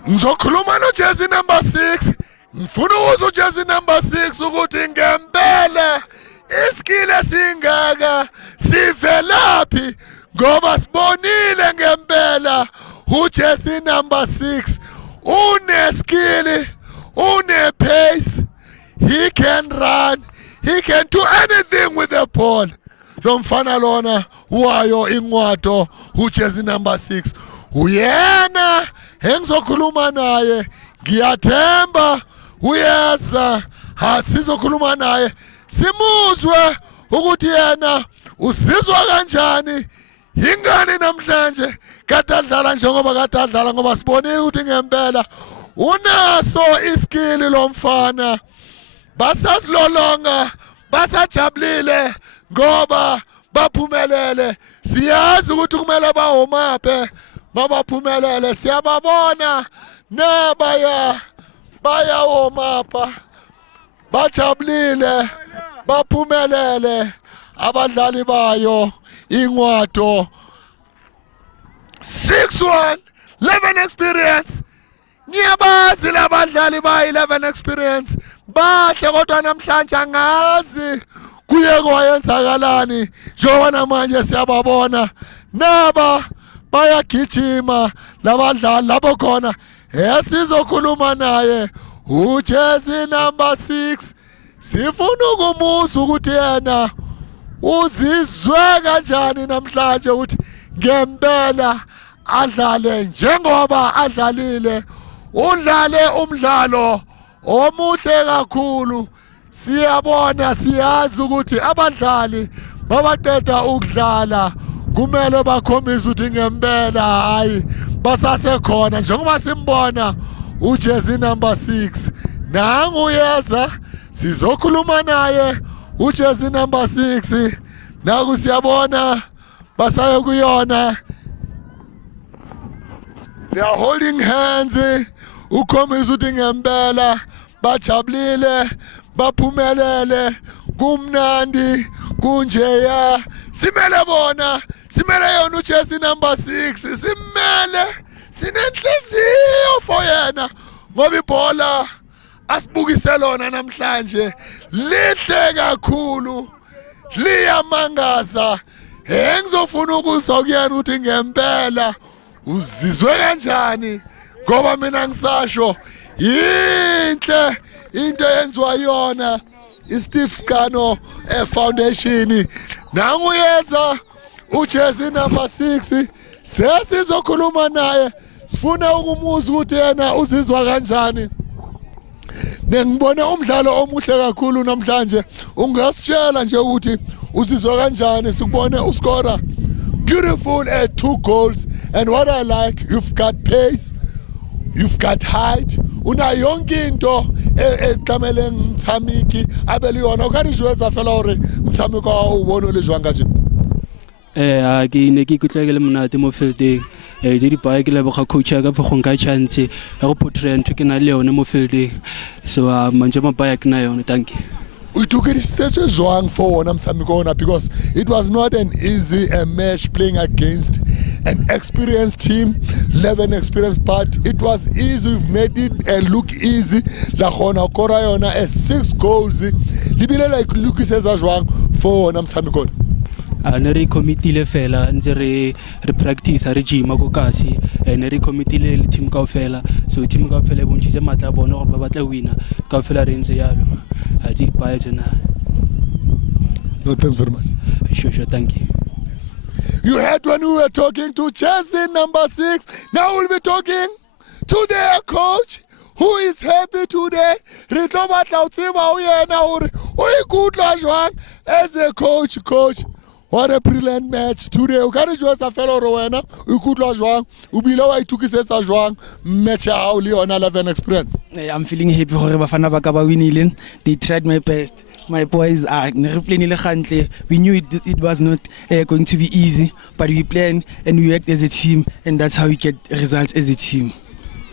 Ngizokhuluma no jersey number 6. Ngifuna ukuzwa jersey number 6 ukuthi ngempela iskile singaka sivelaphi, ngoba sibonile ngempela ujersey number 6 une skill, une pace. he can run, he can do anything with the ball. Lo mfana lona wayo ingwato ujersey number 6 uyena engizokhuluma naye ngiyathemba uyeza sizokhuluma naye simuzwe ukuthi yena usizwa kanjani ingane namhlanje kade adlala njengoba kade adlala ngoba sibonile ukuthi ngempela unaso iskill lo mfana basasilolonga basajabulile ngoba baphumelele siyazi ukuthi kumele bawomaphe babaphumelele siyababona bayawomapha bajabulile baphumelele abadlali bayo ingwato 6-1 11 experience ngiyabazi labadlali ba 11 experience bahle kodwa namhlanje angazi kuye kwayenzakalani njengoba manje siyababona naba bayagijima labadlali labo khona esizokhuluma naye ujersey number 6 sifuna ukumuzwa ukuthi yena uzizwe kanjani namhlanje ukuthi ngempela adlale njengoba adlalile udlale umdlalo omuhle kakhulu siyabona siyazi ukuthi abadlali babaqeda ukudlala kumele bakhombise ukuthi ngempela hayi basasekhona njengoba simbona ujersey number 6 nangu yeza sizokhuluma naye ujersey number 6 naku siyabona basaye kuyona they are holding hands ukhombisa ukuthi ngempela bajabulile baphumelele kumnandi kunjeya simele bona simele yona ujersey number 6 simele sinenhliziyo for yena ngoba ibhola asibukise lona namhlanje lihle kakhulu liyamangaza engizofuna ukuzwa kuyena ukuthi ngempela uzizwe kanjani ngoba mina ngisasho inhle into yenziwa yona iSteve Sikano Foundation nanguyeza ujersey number 6 sesizokhuluma naye sifuna ukumuzwa ukuthi yena uzizwa kanjani nengibona umdlalo omuhle kakhulu namhlanje ungasitshela nje ukuthi uzizwa kanjani sikubone uscora beautiful 2 goals and what I like you've got pace you've got height una yonke into examele ngitsamiki abeli yona ukari jwetsa fela hore mtsamiko wa ubone le jwanga nje ke ne ke kutlekele monate mo fielding di bike le boga coach ka go nka chance ya go portray ntwe ke na le yone mo fielding so manje ma bike na yone thank you. We took it such a joy for one Samikona because it was not an easy match playing against an experienced team, 11 experienced, but it was easy. We've made it look easy. La Khona Korayona 6 goals. Libile like Lucas says as well for one Samikona. Ne committee le fela ntse re practice re gym go kasi ne re committee le team ka fela so team ka fela bontshitse matla bona gore ba batla winner ka fela re ntse yalo a di bye tsena. No, thanks very much. Sure, thank you. Yes. You heard when we were talking to jersey number 6. Now we'll be talking to their coach who is happy today. Re tlo batla o tseba o yena hore o ikutlwa jwang as a coach. What a brilliant match today. O ka re jwetsa fela hore wena o ikutlwa jwang o bile wa itukisetsa jwang match ya hao le yona 11 experience. I'm feeling happy hore bafana ba ka ba winile. They tried my best. My boys are replaying gantle. We knew it was not going to be easy, but we planned and we worked as a team, and that's how we get results as a team.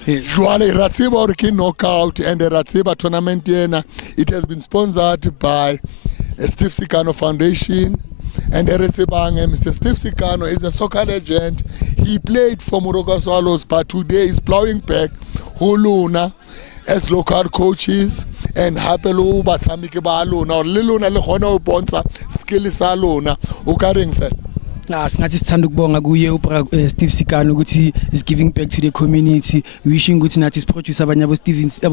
Jwale Ratsiba Oriki knockout and the Ratsiba tournament it has been sponsored by Steve Sikano Foundation. And Mr. Steve Sikano is a soccer legend. He played for Moroka Swallows, but today he's plowing back Huluna as local coaches and Hapelu Batsamiki Baluna or Liluna Lehona Bonsa skill Saluna Ukaring Fel. Singathi sithanda ukubonga kuye Steve Sikana ukuthi is giving back to the community, wishing ukuthi nathi siproduce abanye abo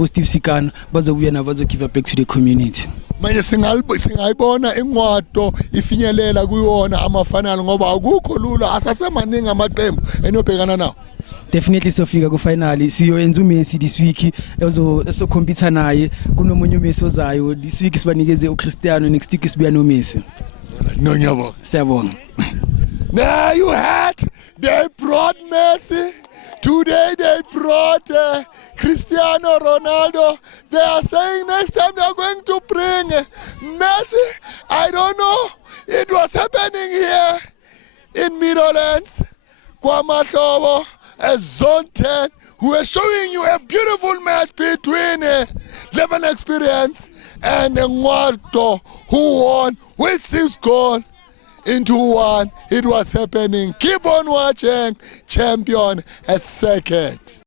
Steve Sikana bazobuya nabo bazogive back to the community. Manje singayibona ingwato ifinyelela kuyona amafanele ngoba akukho lula asasemaningi amaqembu enobhekana nawo. Definitely sofika ku final siyoyenza uMessi this week eso compete naye kunomunye uMessi ozayo this week sibanikeze uCristiano next week sibuya noMessi. No nyabo. Siyabonga. Now you had they brought Messi. Today they brought Cristiano Ronaldo. They are saying next time they are going to bring Messi. I don't know. It was happening here in Meadowlands, KwaMahlobo, as Zone 10. We were showing you a beautiful match between Leven Experience and Ngwato, who won with 6 goals into 1. It was happening. Keep on watching. Champion as second.